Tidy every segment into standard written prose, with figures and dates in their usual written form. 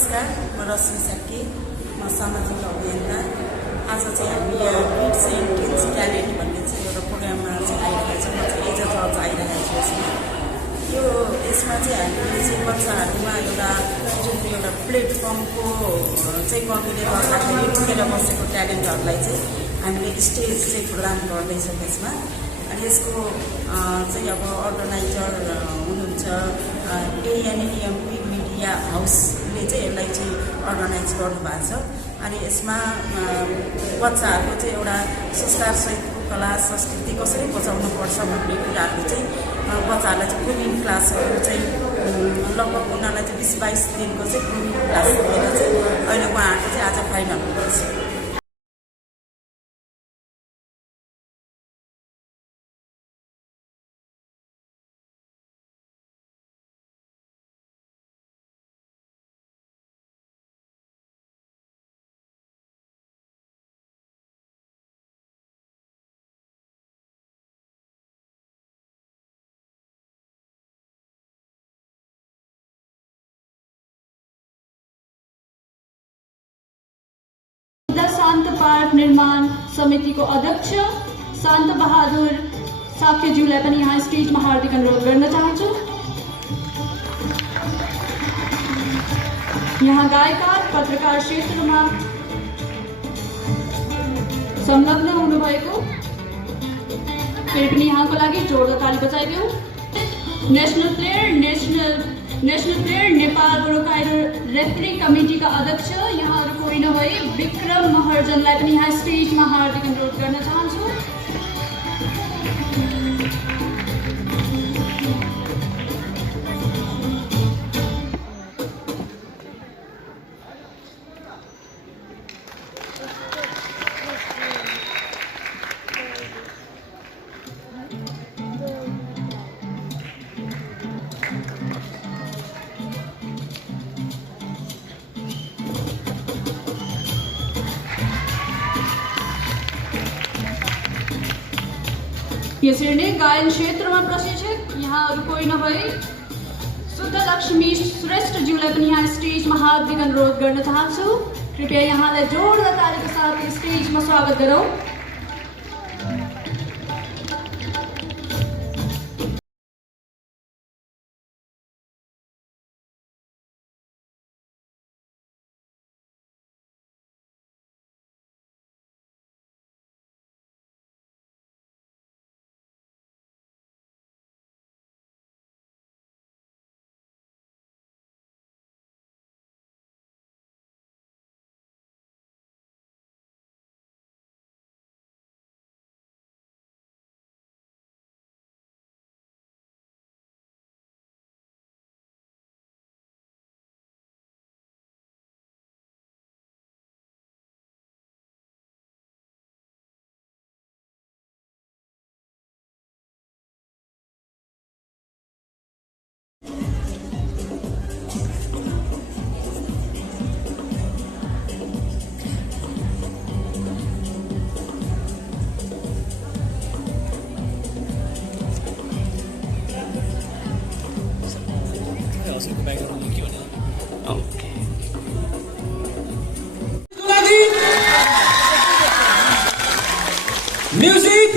नमस्कार, म रश्मि साक्की, म सामाजिक अभियन्ता। आज चाहिँ हामी यहाँ किड्स एन्ड टिन्स ट्यालेन्ट भन्ने चाहिँ एउटा प्रोग्राममा चाहिँ आइरहेको छ। म चाहिँ एज अ जज आइरहेको छु यसमा चाहिँ हामीले चाहिँ बच्चाहरूमा जुन एउटा प्लेटफर्मको चाहिँ कमीले गर्दाखेरि टिकेर बसेको ट्यालेन्टहरूलाई चाहिँ हामीले स्टेज चाहिँ प्रदान गर्दैछौँ यसमा। अनि यसको चाहिँ अब अर्गनाइजर हुनुहुन्छ एएनएमपी मिडिया हाउसले चाहिँ यसलाई चाहिँ अर्गनाइज गर्नुभएको छ। अनि यसमा बच्चाहरूको चाहिँ एउटा संस्कारसहितको कला संस्कृति कसरी बचाउनुपर्छ भन्ने कुराहरू चाहिँ बच्चाहरूलाई चाहिँ ग्रुमिङ क्लासहरू चाहिँ लगभग उनीहरूलाई चाहिँ 20-22 दिनको चाहिँ ग्रुमिङ क्लास दिएर चाहिँ अहिले उहाँहरूको चाहिँ आज फाइनल हुँदैछ। शान्त पार्क निर्माण समितिको अध्यक्ष शान्त बहादुर साक्यज्यूलाई पनि यहाँ स्टेजमा हार्दिक अनुरोध गर्न चाहन्छु। यहाँ गायकार पत्रकार क्षेत्रमा संलग्न हुनुभएको फेरि पनि यहाँको लागि जोरदार ताली बजाइदिउँ। नेसनल प्लेयर नेपाल बोरोकाइडो रेफरी कमिटीका अध्यक्ष यहाँहरू कोही नभई विक्रम महर्जनलाई पनि यहाँ स्टेजमा हार्दिक अनुरोध गर्न चाहन्छु। यसरी नै गायन क्षेत्रमा प्रशिक्षक यहाँहरू कोही नभई शुद्ध लक्ष्मी श्रेष्ठज्यूलाई पनि यहाँ स्टेजमा हार्दिक अनुरोध गर्न चाहन्छु। कृपया यहाँलाई जोरदार तालीको साथ स्टेजमा स्वागत गरौँ। Music!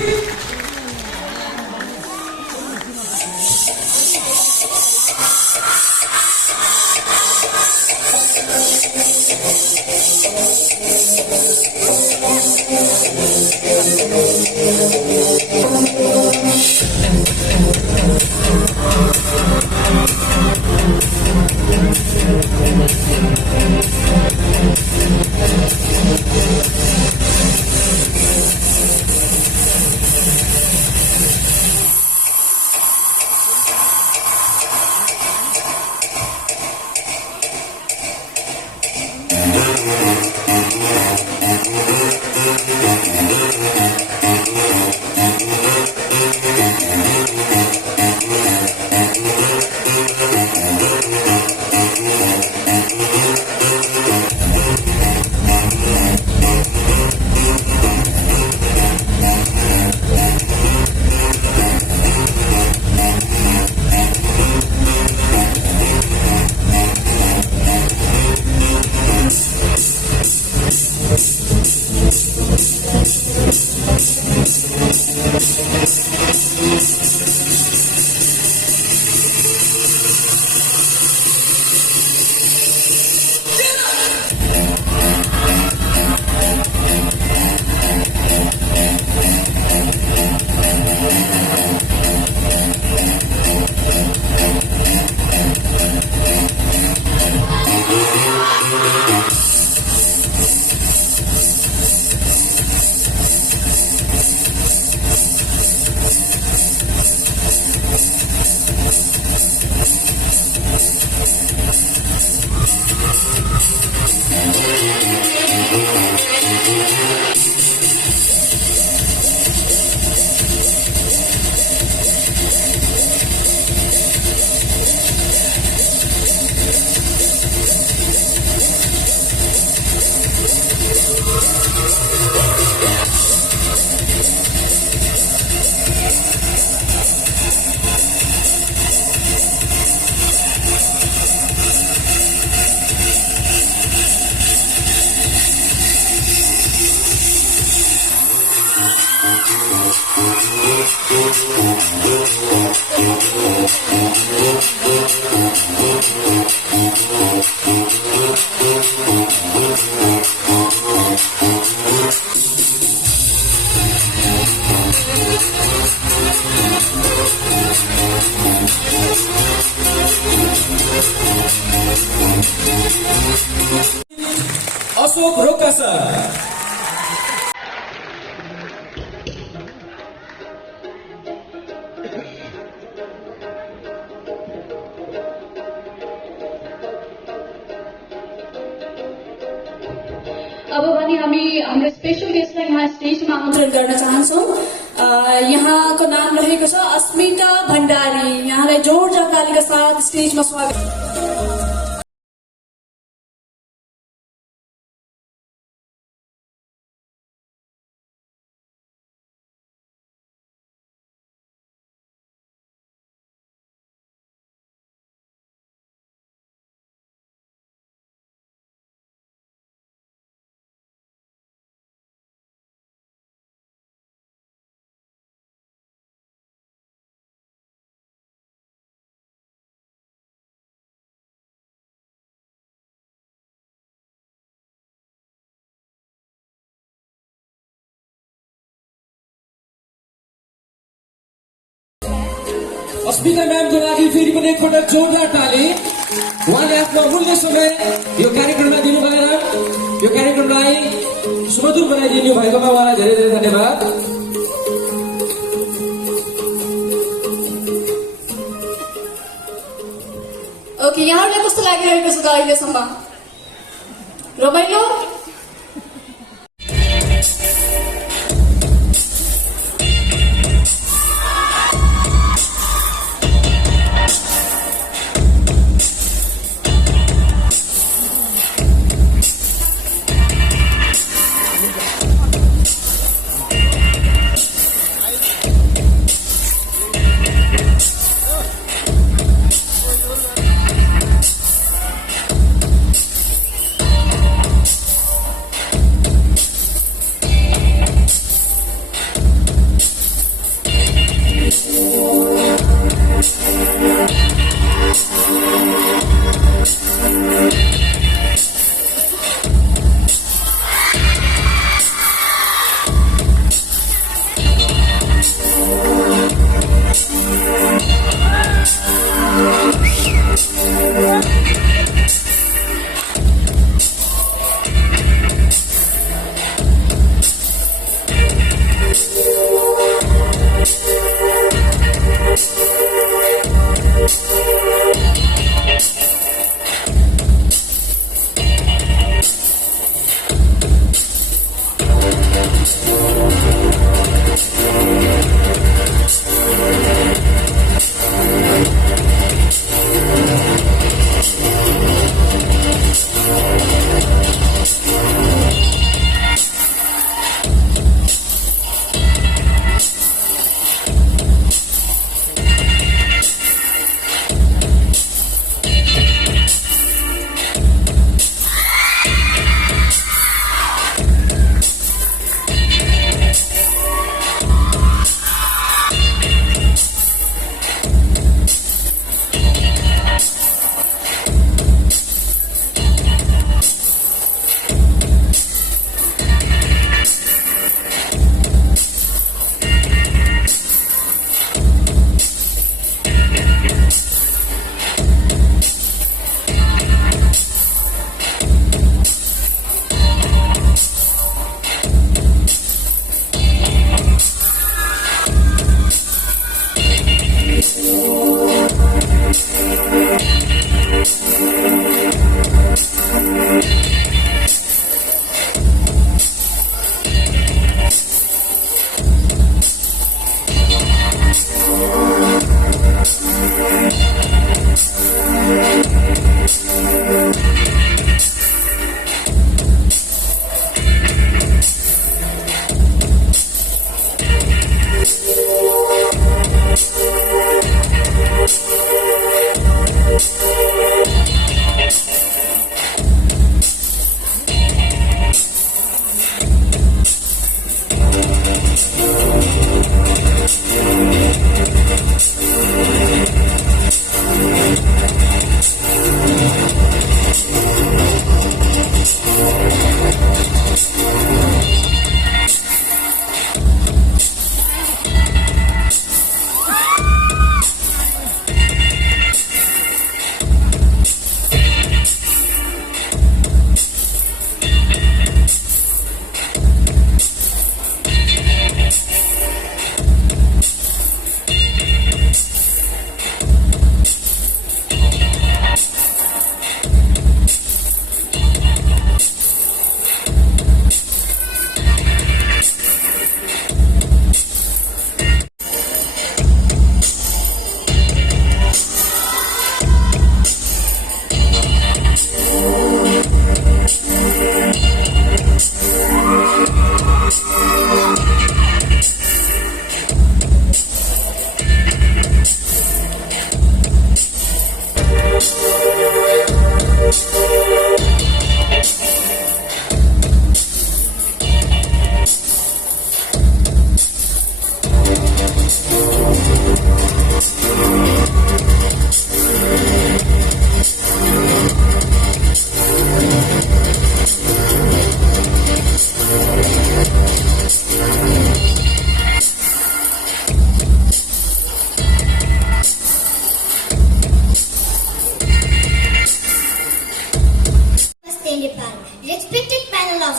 अशोक रोका सर। अब भने हामी हाम्रो स्पेशल गेस्टलाई यहाँ स्टेजमा आमन्त्रण गर्न चाहन्छौँ। यहाँको नाम रहेको छ अस्मिता भण्डारी। यहाँलाई जोरदार तालीका साथ स्टेजमा स्वागत। अस्मिता म्यामको लागि फेरि पनि एकपटक जोरदार ताली। उहाँले आफ्नो अमूल्य समय यो कार्यक्रममा दिनुभएर यो कार्यक्रमलाई सुमधुर बनाइदिनु भएकोमा उहाँलाई धेरै धेरै धन्यवाद। ओके, यहाँहरूलाई कस्तो लागिरहेको छ त अहिलेसम्म? रमाइलो?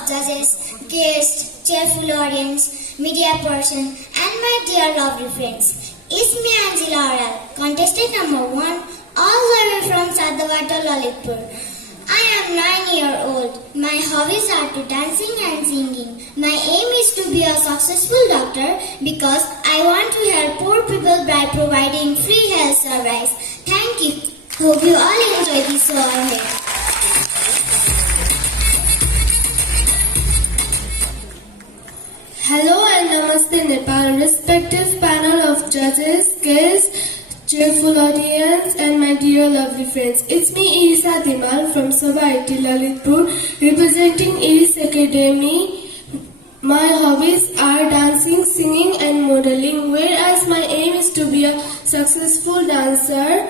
of judges, guests, cheerful audience, media person, and my dear lovely friends. It's me Angela Oral, contestant number 1, all the way from Sadawata, Lalitpur. I am 9-year-old. My hobbies are to dancing and singing. My aim is to be a successful doctor because I want to help poor people by providing free health service. Thank you. Hope you all enjoy this show ahead. Hello and Namaste Nepal, respective panel of judges, guests, cheerful audience and my dear lovely friends. It's me Irisa Dhimal from Soba IIT Lalitpur representing Iris Academy. My hobbies are dancing, singing and modeling, whereas my aim is to be a successful dancer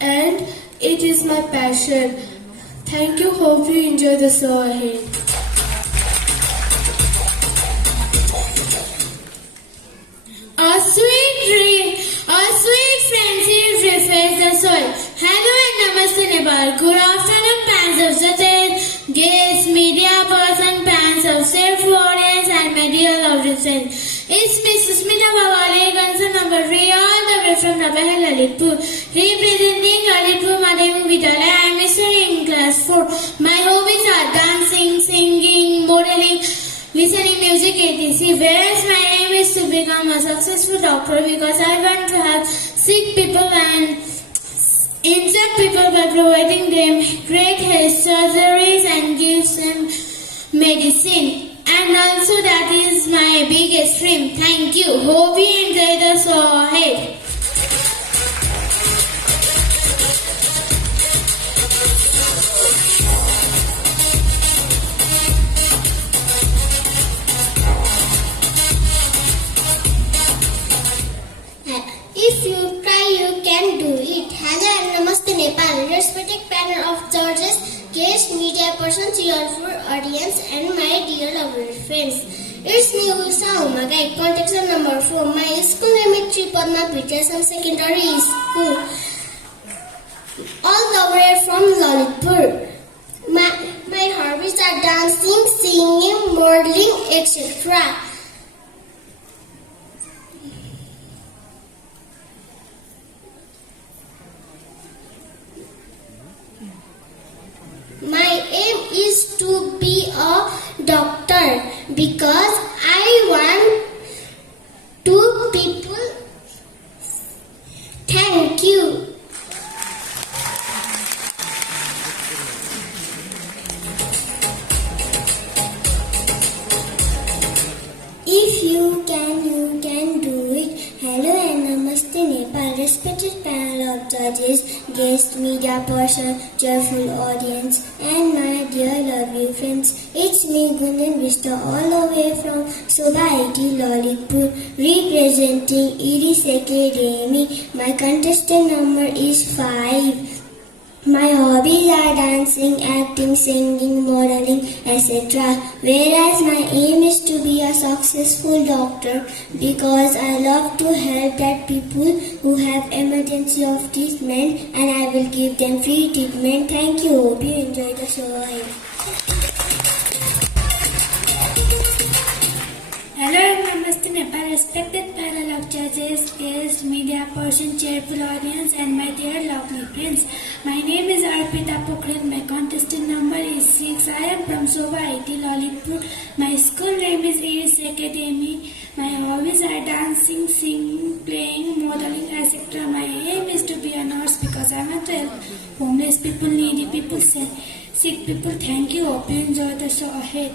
and it is my passion. Thank you, hope you enjoy the show ahead. A sweet dream, a sweet friendship refresh the soul. Hello and Namaste Nepal. Good afternoon, fans of judges, guests, media person, fans of safe audience and my dear lovely friends. It's Miss Susmita Bawale, concern number 3, all the way from Rabahar, Lalitpur. Representing Lalitpur Madhyanik Vidyalaya, I am studying in class 4. My hobbies are dancing, singing, modeling, listening music, etc. Whereas my aim is to become a successful doctor because I want to help sick people and injure people by providing them great health surgeries and give them medicine. And also that is my biggest dream. Thank you. Hope you enjoy the show ahead. If you try, you can do it. Hello and Namaste Nepal, respected panel of judges, guests, media person, cheerful audience, and my dear lovely friends. It's me Usha Umagai, contestant number 4. My school name is Tripadma Vidyasam Secondary School, all the way from Lalitpur. My hobbies are dancing, singing, modeling, etc. My aim is to be a doctor because I want to people. Thank you. If you can do it. Hello and Namaste Nepal, respected panel of judges, guests, media person, cheerful audience, and my dear lovely friends. It's me Gunjan Vista, all the way from Soba IIT Lalitpur, representing Iris Academy. My contestant number is 5. My hobbies are dancing, acting, singing, modeling, etc. Whereas my aim is to be a successful doctor because I love to help that people who have emergency of treatment and I will give them free treatment. Thank you. Hope you enjoy the show. Hello and Namaste Nepal, respected panel of judges, guests, media person, cheerful audience and my dear lovely friends. My name is Arpita Pokhran. My contestant number is 6. I am from Soba IIT Lalitpur. My school name is Iris Academy. My hobbies are dancing, singing, playing, modeling, etc. My aim is to be a nurse because I want to help homeless people, needy people, sick people. Thank you. Hope you enjoy the show ahead.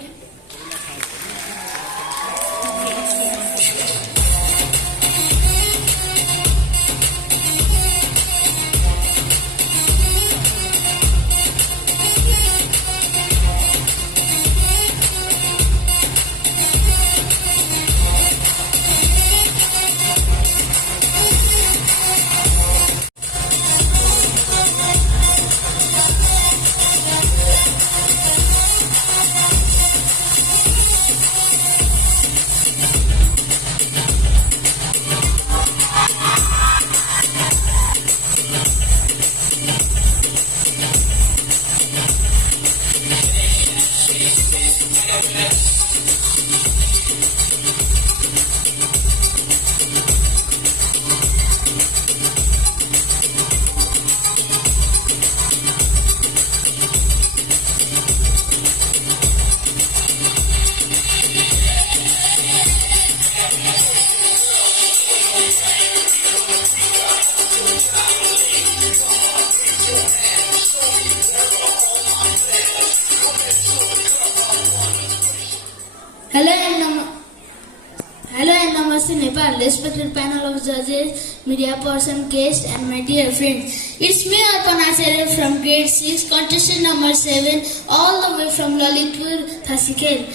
Hello and Namaste Nepal, respected panel of judges, media person, guests and my dear friends. It's me Arpan Acharya from grade 6, contestant number 7, all the way from Lalitpur, Thasikhel.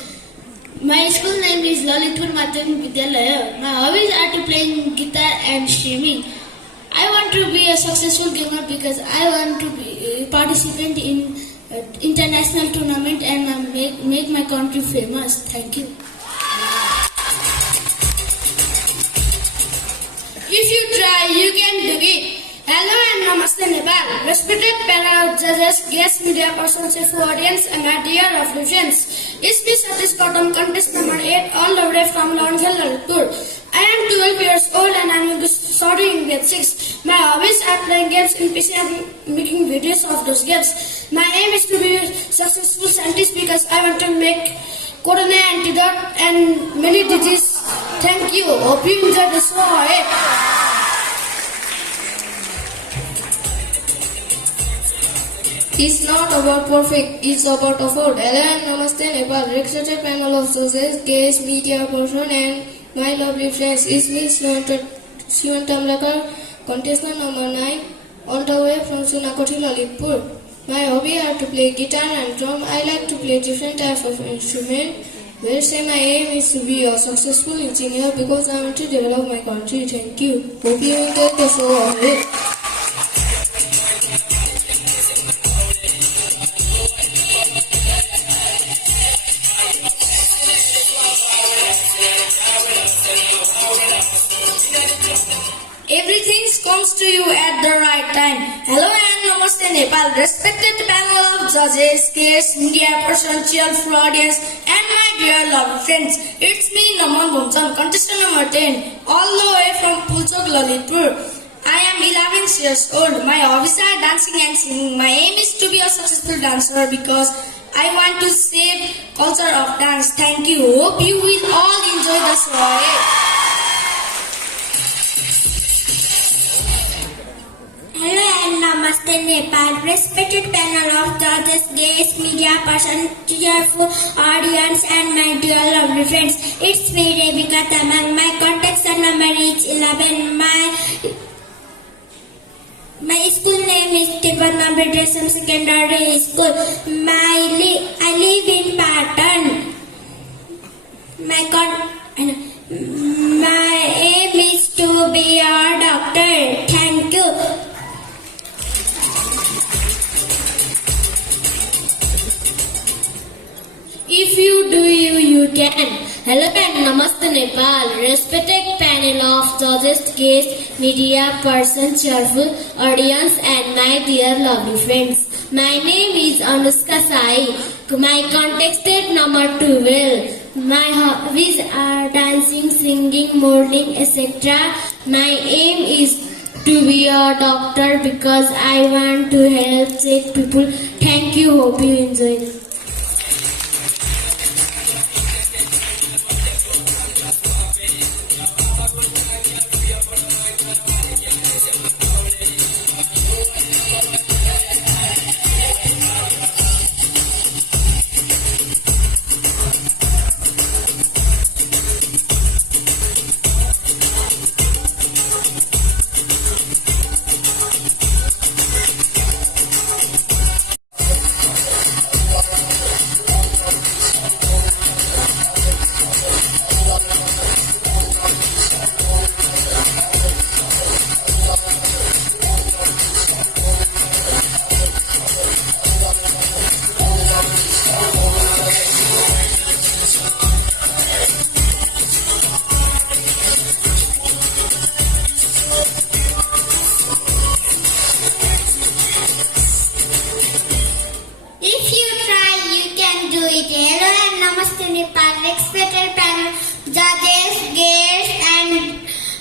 My school name is Lalitpur Madhyamik Vidyalaya. My hobbies are to playing guitar and swimming. I want to be a successful gamer because I want to participate in international tournament and make my country famous. Thank you. If you try, you can do it. Hello and Namaste Nepal. Respected panel of judges, guest media persons, audience and my dear lovely friends. It's me Satish Kautam, contest number 8, all the way from Longhill, Lalitpur. I am 12 years old and I am studying in grade 6. My hobbies are playing games in PC and making videos of those games. My aim is to be a successful scientist because I want to make corona antidote and many diseases. Thank you. Hope you enjoy the show. It's not about perfect, it's about effort. Hello and Namaste Nepal, respected panel of judges, guests, media person and my lovely friends. It's me Shivan Tamlakar, contestant number 9, all the way from Sunakoti, Lalitpur. My hobby are to play guitar and drum. I like to play different types of instruments. Well, say my aim is to be a successful engineer because I want to develop my country. Thank you. Hope you enjoy the show. Everything comes to you at the right time. Hello and Namaste Nepal, respected panel of judges, guests, media person, cheerful audience and my dear lovely friends. It's me Naman Bhumcham, contestant number 10, all the way from Pulchok, Lalitpur. I am 11 years old. My hobbies are dancing and singing. My aim is to be a successful dancer because I want to save culture of dance. Thank you. Hope you will all enjoy the show. Hello and Namaste Nepal, respected panel of judges, guests, media person, cheerful audience and my dear lovely friends. It's me Rebecca Tamang. My contact number is 11. My school name is Tibetan Ambedkar Secondary School. I live in Patan. My aim is to be a doctor. Thank you. If you do, you can. Hello and Namaste Nepal, respected panel of judges, guests, media person, cheerful audience and my dear lovely friends. My name is Anushka Sai. My contestant number 12. My hobbies are dancing, singing, modeling, etc. My aim is to be a doctor because I want to help sick people. Thank you. Hope you enjoy it. Namaste Nepal, respected panel, judges, guests, and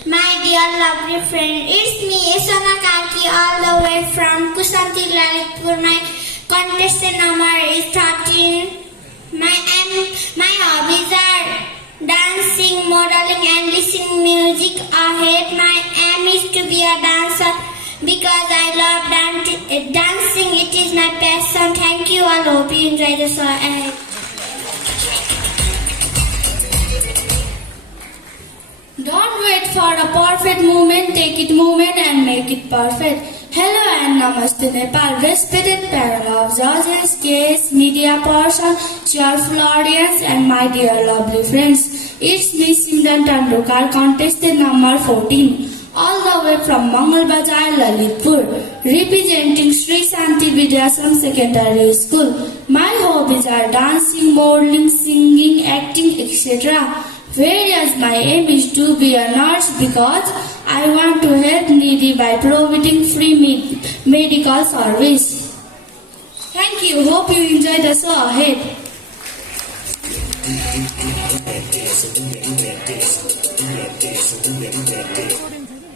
my dear lovely friend. It's me, Sona Karki, all the way from Kusanti, Lalitpur. My contestant number is 13. My hobbies are dancing, modeling, and listening music ahead. My aim is to be a dancer because I love dancing. It is my passion. Thank you all. Hope you enjoy the show ahead. Don't wait for a perfect moment, take it moment and make it perfect. Hello and Namaste Nepal, respected panel of judges, guests, media person, cheerful audience and my dear lovely friends. It's me Simran Tandukar, contestant number 14, all the way from Mangal Bazar, Lalitpur, representing Sri Shanti Vidyasam Secondary School. My hobbies are dancing, modeling, singing, acting, etc. Whereas my aim is to be a nurse because I want to help needy by providing free medical service. Thank you. Hope you enjoy the show ahead.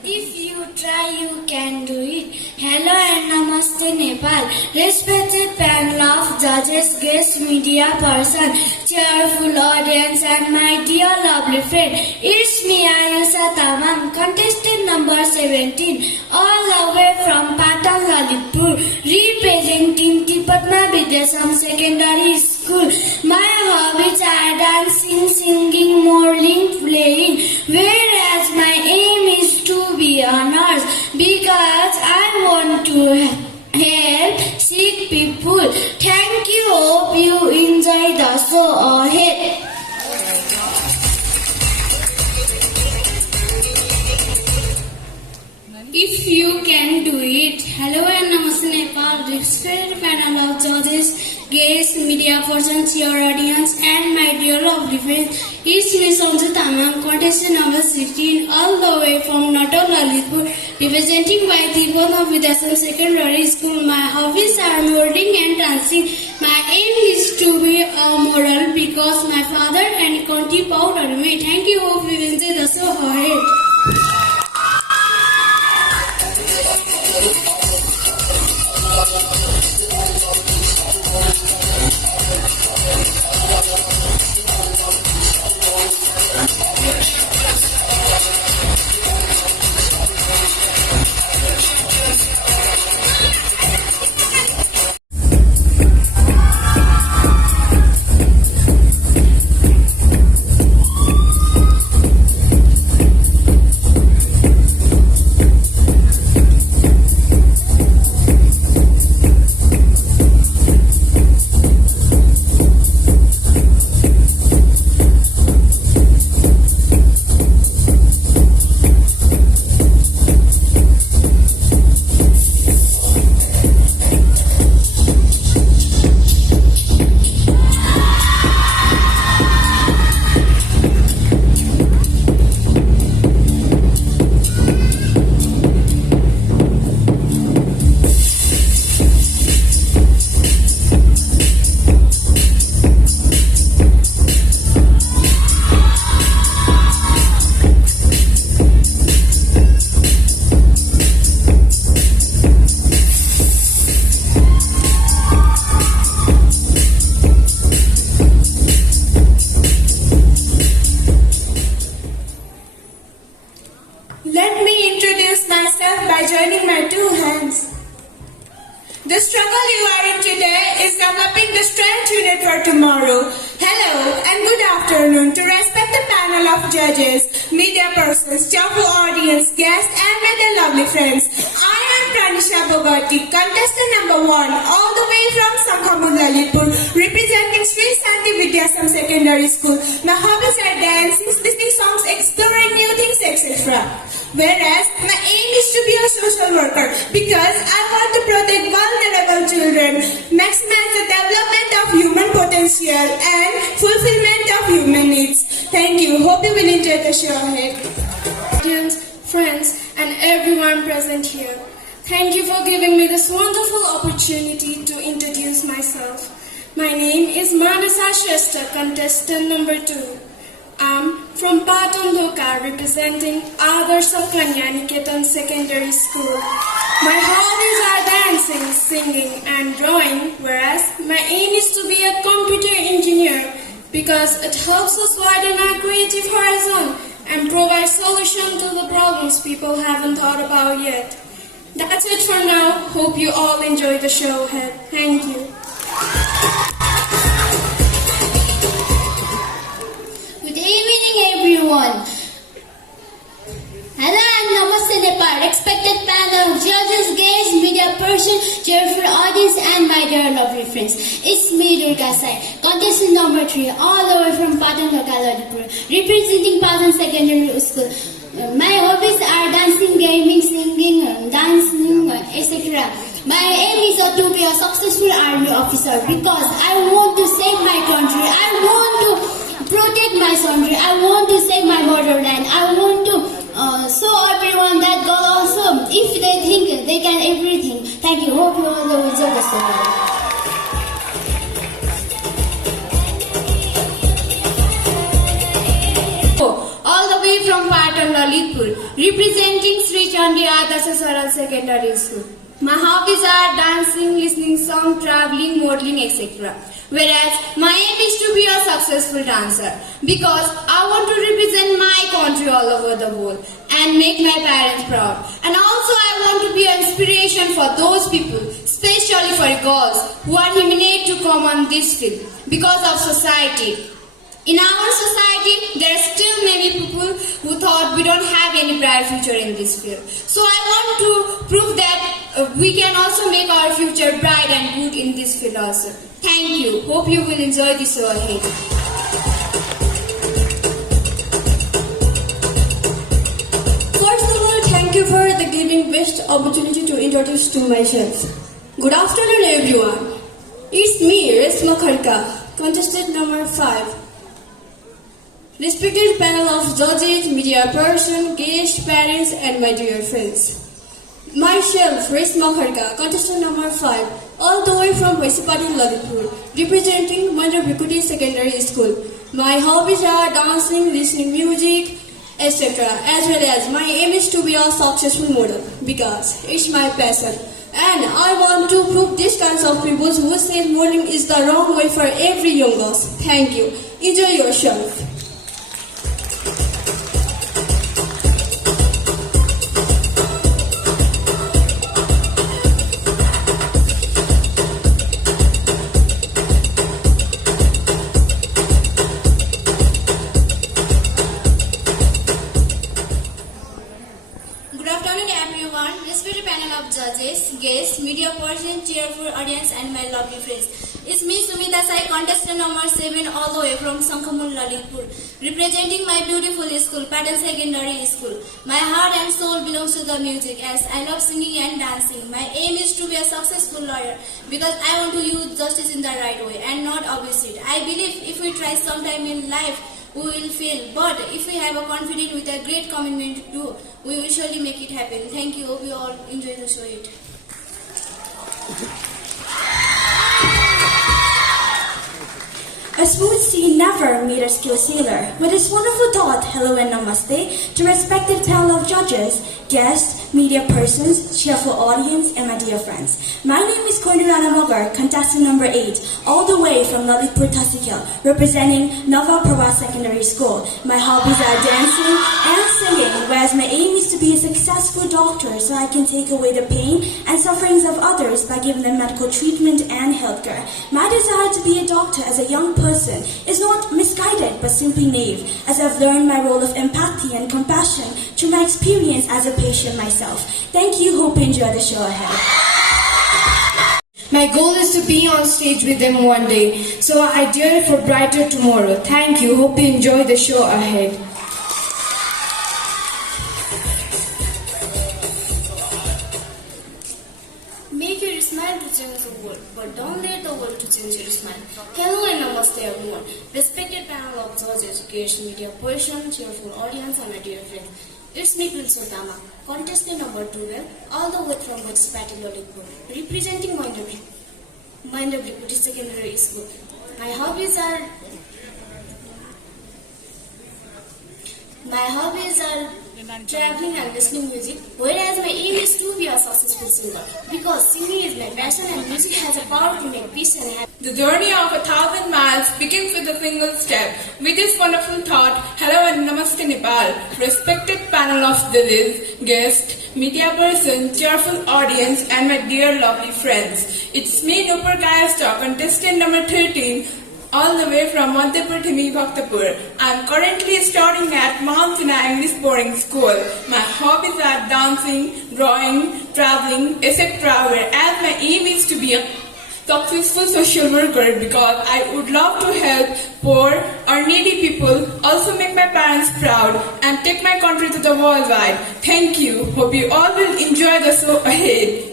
If you try, you can do it. Hello and Namaste Nepal, respected panel of judges, guests, media person, cheerful audience and my dear lovely friend. It's me Ayusha Tamang, contestant number 17, all the way from Patan, Lalitpur, representing Tipatna Vidyasam Secondary School. My hobbies are dancing, singing, modeling, playing, whereas my aim is to be a nurse because I want to help sick people. Thank you. Hope you enjoy the show ahead. If you can do it. Hello and Namaste Nepal, respected panel of judges, guests, media persons, your audience and my dear lovely friends. It's me Sanju Tamang, contestant number 16, all the way from Natal, Lalitpur, representing my Tipatna Vidyasam Secondary School. My hobbies are modeling and dancing. My aim is to be a model because my father and country proud of me. Thank you. Hope you enjoy the show ahead. Let me introduce myself by joining my two hands. The struggle you are in today is developing the strength you need for tomorrow. Hello and good afternoon to respected panel of judges, media persons, cheerful audience, guests and my dear lovely friends. I am Pranisha Bogati, contestant number 1, all the way from Sanghamud, Lalitpur, representing Sri Shanti Vidyasam Secondary School. My hobbies are dancing, listening songs, exploring new things, etc. Whereas my aim is to be a social worker because I want to protect vulnerable children, maximize the development of human potential and fulfillment of human needs. Thank you. Hope you will enjoy the show ahead. Audience, friends and everyone present here. Thank you for giving me this wonderful opportunity to introduce myself. My name is Manasa Shrestha, contestant number 2. I'm from Patandhoka, representing Adarsh Kanya Niketan Secondary School. My hobbies are dancing, singing and drawing, whereas my aim is to be a computer engineer because it helps us widen our creative horizon and provide solutions to the problems people haven't thought about yet. That's it for now. Hope you all enjoy the show ahead. Thank you. Good evening, everyone. Hello and Namaste Nepal, respected panel of judges, guests, media person, cheerful audience, and my dear lovely friends. It's me, Durga Sai, contestant number 3, all the way from Patandhoka, Lalitpur, representing Patan Secondary School. My hobbies are dancing, gaming, singing, dancing, etc. My aim is to be a successful army officer because I want to save my country. I want to protect my country. I want to save my motherland. I want to show everyone that God also, if they think they can everything. Thank you. Hope you all enjoy the story. All the way from Patan Lalitpur, representing Sri Chandi Adarsh Saral Secondary School. My hobbies are dancing, listening song, traveling, modeling, etc. Whereas my aim is to be a successful dancer because I want to represent my country all over the world and make my parents proud. And also I want to be an inspiration for those people, especially for girls who are timid to come on this field because of society. In our society, there are still many people who thought we don't have any bright future in this field. So I want to prove that we can also make our future bright and good in this field also. Thank you. Hope you will enjoy this show ahead. First of all, thank you for the giving best opportunity to introduce to myself. Good afternoon, everyone. It's me, Resma Kharka, contestant number 5. Respected panel of judges, media person, guests, parents, and my dear friends. Myself, Resma Kharka, contestant number 5, all the way from Vaisipati, Lalitpur, representing Mandra Bhikuti Secondary School. My hobbies are dancing, listening music, etc. As well as my aim is to be a successful model because it's my passion. And I want to prove these kinds of people who say modeling is the wrong way for every young girl. Thank you. Enjoy yourself. Guests, media person, cheerful audience, and my lovely friends. It's me, Sumita Sai, contestant number 7, all the way from Sangkhamul, Lalitpur, representing my beautiful school, Patan Secondary School. My heart and soul belongs to the music as I love singing and dancing. My aim is to be a successful lawyer because I want to use justice in the right way and not abuse it. I believe if we try sometime in life, we will fail, but if we have a confidence with a great commitment to do, we will surely make it happen. Thank you. Hope you all enjoy the show. A smooth sea never made a skilled sailor. With this wonderful thought, hello and namaste to respected panel of judges, guests, media persons, cheerful audience, and my dear friends. My name is Koindurana Mogar, contestant number 8, all the way from Lalitpur, Tasikil, representing Nava Prabha Secondary School. My hobbies are dancing and singing, whereas my aim is to be a successful doctor so I can take away the pain and sufferings of others by giving them medical treatment and healthcare. My desire to be a doctor as a young person is not misguided but simply naive, as I've learned my role of empathy and compassion through my experience as a patient myself. Thank you. Hope you enjoy the show ahead. My goal is to be on stage with them one day, so I dare for brighter tomorrow. Thank you. Hope you enjoy the show ahead. Make your smile to change the world, but don't let the world to change your smile. Hello and namaste everyone. Respected panel of judges, guests, media person, cheerful audience, and my dear friends. It's me, Prince Tama, contestant number 12, all the way from Vaisipati, Lalitpur, representing Mind of Deputy Secondary School. My hobbies are traveling and listening music, whereas my aim is to be a successful singer, because singing is my passion and music has a power to make peace and happiness. The journey of 1,000 miles begins with a single step. With this wonderful thought, hello and namaste Nepal. Respected panel of judges, guests, media person, cheerful audience, and my dear lovely friends. It's me, Nupur Kayasta, contestant number 13, all the way from Madhya Prathami, Bhaktapur. I'm currently studying at Mount Sinai English Boarding School. My hobbies are dancing, drawing, traveling, etc. Whereas my aim is to be a successful social worker, because I would love to help poor or needy people, also make my parents proud, and take my country to the worldwide. Thank you. Hope you all will enjoy the show ahead.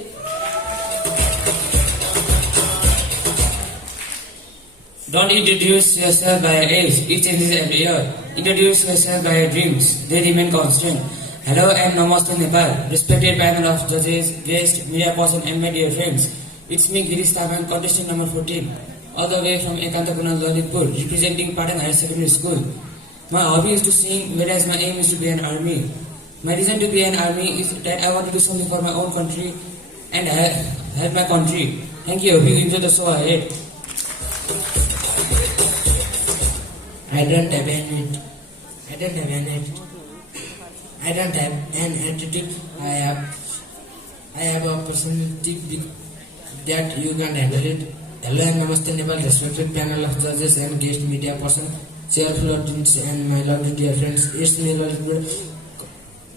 Don't introduce yourself by your age, it changes every year. Introduce yourself by your dreams, they remain constant. Hello and namaste Nepal, respected panel of judges, guests, media person and my dear friends. It's me Girish Taban, contestant number 14, all the way from Ekantapura, Lalitpur, representing Patan Higher Secondary School. My hobby is to sing, whereas my aim is to be an army. My reason to be an army is that I want to do something for my own country and help my country. Thank you, hope you enjoy the show ahead. I don't have an attitude. I have a personality that you can handle it. Hello and namaste Nepal, respected panel of judges and guest media person, cheerful audience and my lovely dear friends. It's me,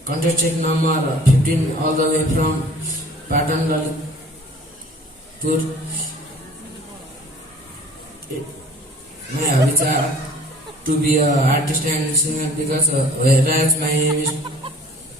contestant number 15, all the way from Patan, Lalitpur. My hobbies are to be an artist and singer, because whereas my aim is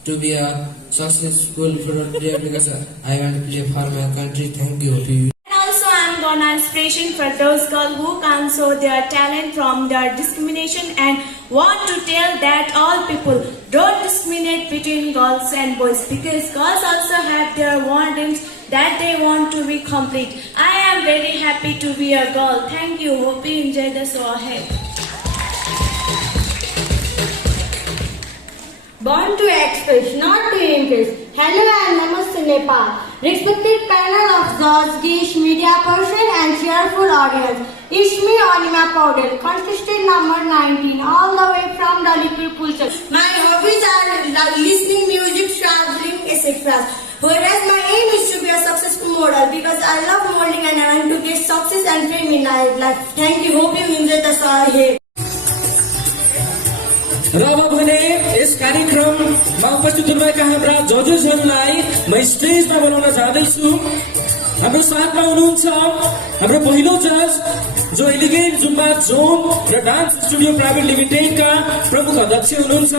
to be a successful player, because I want to play for my country. Thank you. And also I'm gonna inspiration for those girls who can show their talent from their discrimination, and want to tell that all people don't discriminate between girls and boys, because girls also have their own dreams that they want to be complete. I am very happy to be a girl. Thank you. Hope you enjoy the show ahead. Born to express, not to impress. Hello and namaste Nepal. Respected panel of judges, guests, media person and cheerful audience. It's me Anima Paudel, contestant number 19, all the way from Lalitpur, Kulchar. My hobbies are listening music, traveling, etc. Whereas my aim is to be a successful model, because I love modeling and I want to get success and fame in my life. Thank you. Hope you enjoy the show ahead. र अब भने yes कार्यक्रममा उपस्थित हुनुभएका हाम्रा जजेसहरूलाई म स्टेजमा बोलाउन चाहदैछु। हाम्रो साथमा हुनुहुन्छ हाम्रो पहिलो जज, जो एलिगेन्ट जुम्बा जोन र डान्स स्टुडियो प्राइभेट लिमिटेडका प्रमुख अध्यक्ष हुनुहुन्छ,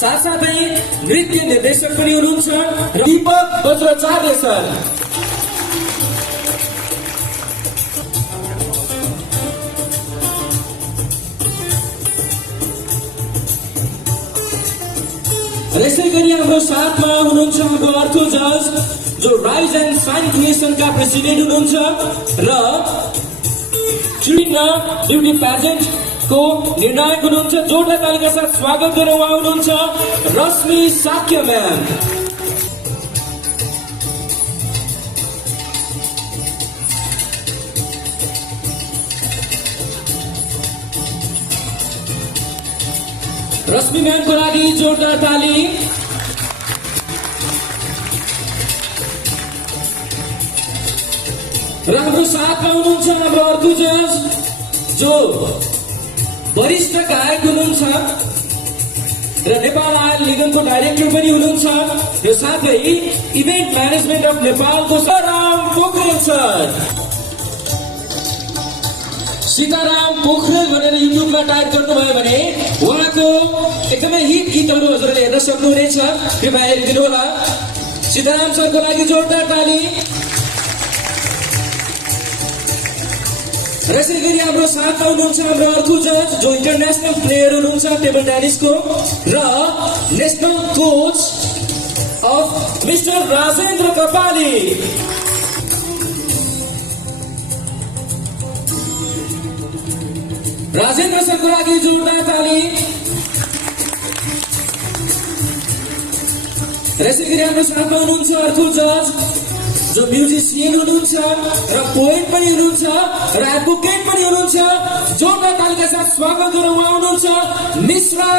साथसाथै नृत्य निर्देशक पनि हुनुहुन्छ दीपक बज्राचार्य सर। यसै गरी हाम्रो साथमा हुनुहुन्छ हाम्रो अर्को जज, जो राइज एन्ड साइन क्रिएसनका प्रेसिडेन्ट हुनुहुन्छ र चुनिन ब्युटी प्याजेन्टको निर्णायक हुनुहुन्छ। जोडदार तालिका साथ स्वागत गरौँ, उहाँ हुनुहुन्छ रश्मि साक्य म्याम। रश्मि म्यामको लागि जोरदार ताली। र हाम्रो साथमा हुनुहुन्छ हाम्रो अर्को जज, जो वरिष्ठ गायक हुनुहुन्छ र नेपाल आयल निगमको डाइरेक्टर पनि हुनुहुन्छ, र साथै इभेन्ट म्यानेजमेन्ट अफ नेपालको सीताराम पोखरेल सर। सीताराम पोखरेल भनेर युट्युबमा टाइप गर्नुभयो भने उहाँको एकदमै हिट गीतहरू हजुरले हेर्न सक्नुहुनेछ, कृपया हेरिदिनु होला। सीताराम सरको लागि जोरदार ताली। र यसै गरी हाम्रो साथमा हुनुहुन्छ हाम्रो अर्को जज, जो इन्टरनेसनल प्लेयर हुनुहुन्छ टेबल टेनिसको र national coach of mister Rajendra Kapali. Rajendra सरको लागि जोरदार ताली। त्यसै गरी हाम्रो साथमा हुनुहुन्छ अर्को जज जो म्युजिसियन हुनुहुन्छ र पोएट पनि हुनुहुन्छ र एडभोकेट पनि हुनुहुन्छ। जोरदार तालीका साथ स्वागत गरौँ। उहाँ हुनुहुन्छ मिश्रा।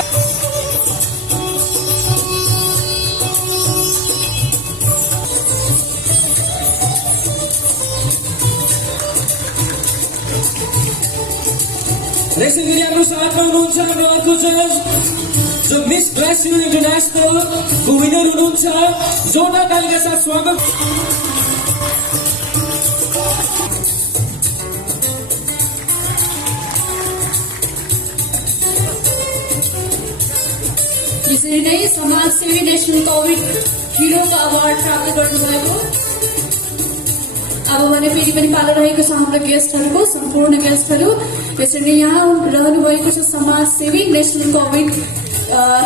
त्यसै गरी हाम्रो साथमा हुनुहुन्छ हाम्रो अर्को जज जो मिस ग्रासियो इन्टरनेसनल को विनर हुनुहुन्छ। जोरदार तालीका साथ स्वागत। यसरी नै समाजसेवी नेसनल कोभिड हिरोको अवार्ड प्राप्त गर्नुभएको अब भने फेरि पनि पालो रहेको छ हाम्रो गेस्टहरूको सम्पूर्ण गेस्टहरू। यसरी नै यहाँ रहनुभएको छ समाजसेवी नेसनल कोभिड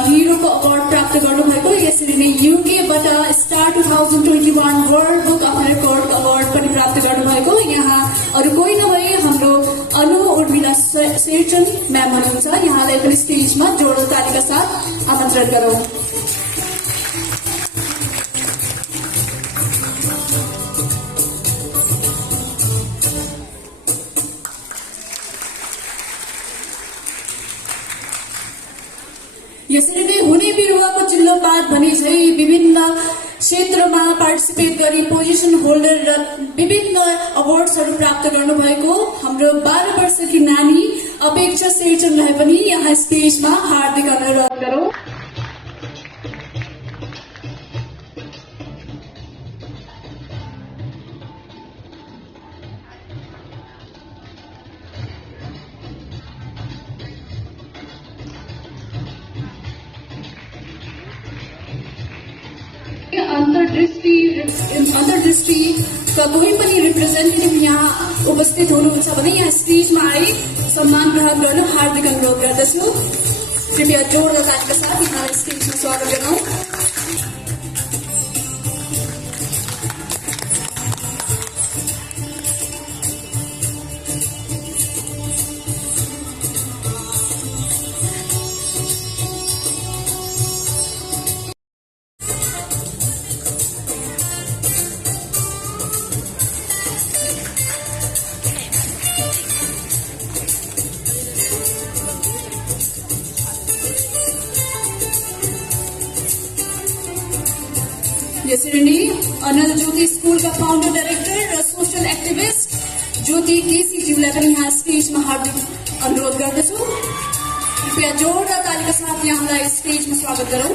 हिरोको अवार्ड प्राप्त गर्नुभएको। यसरी नै युकेबाट star 2021 world book of record award पनि प्राप्त गर्नुभएको। यहाँ अरू कोही नभए हाम्रो अनु उर्मिला शेरचन म्याम हुनुहुन्छ। यहाँलाई पनि स्टेजमा जोरदार तालीका साथ आमन्त्रण गरौँ। यसरी नै हुने बिरुवाको चिल्लोपात भने झै विभिन्न क्षेत्रमा पार्टिसिपेट गरी पोजिसन होल्डर र विभिन्न अवार्ड्सहरू प्राप्त गर्नुभएको हाम्रो 12 वर्षकी नानी अपेक्षा शेरचनलाई पनि यहाँ स्टेजमा हार्दिक अनुरोध गरौँ। अन्तर्दृष्टिका कोही पनि रिप्रेजेन्टेटिभ यहाँ उपस्थित हुनुहुन्छ भने यहाँ स्टेजमा आई सम्मान ग्रहण गर्न हार्दिक अनुरोध गर्दछु। कृपया जोरदार तालीका साथ यहाँलाई स्टेजमा स्वागत गरौँ। यसरी नै अनल ज्योति स्कुलका फाउन्डर डाइरेक्टर र सोसियल एक्टिभिस्ट ज्योति केसीज्यूलाई पनि यहाँ स्टेजमा हार्दिक अनुरोध गर्दछु। कृपया जोरदार तालीका साथ यहाँलाई स्टेजमा स्वागत गरौँ।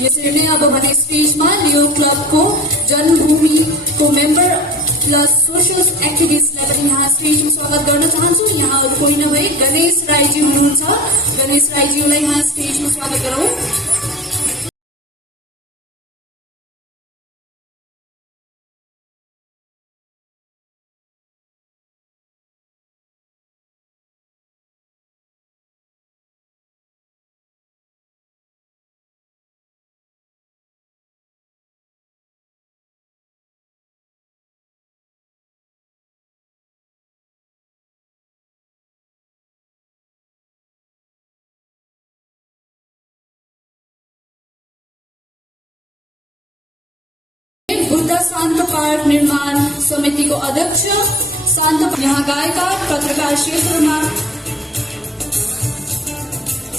यसरी नै अब भने स्टेजमा लियो क्लबको जन्मभूमिको मेम्बर प्लस सोसियल एक्टिभिस्टलाई पनि यहाँ स्टेजमा स्वागत गर्न चाहन्छु। यहाँ अरू कोही नभए गणेश राईजी हुनुहुन्छ। गणेश राईज्यूलाई यहाँ स्टेजमा स्वागत गरौँ। बुद्ध शान्त पार्क निर्माण समितिको अध्यक्ष शान्त यहाँ गायका पत्रकार क्षेत्रमा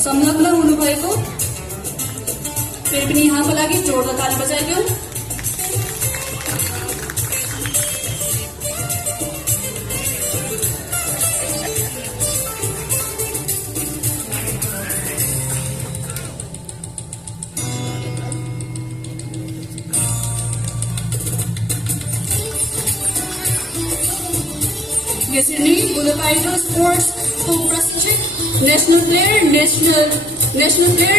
संलग्न हुनुभएको फेरि पनि यहाँको लागि जोरदार ताली बजाइदिउँ। यसरी नै बुलपाइटो स्पोर्ट्स नेसनल प्लेयर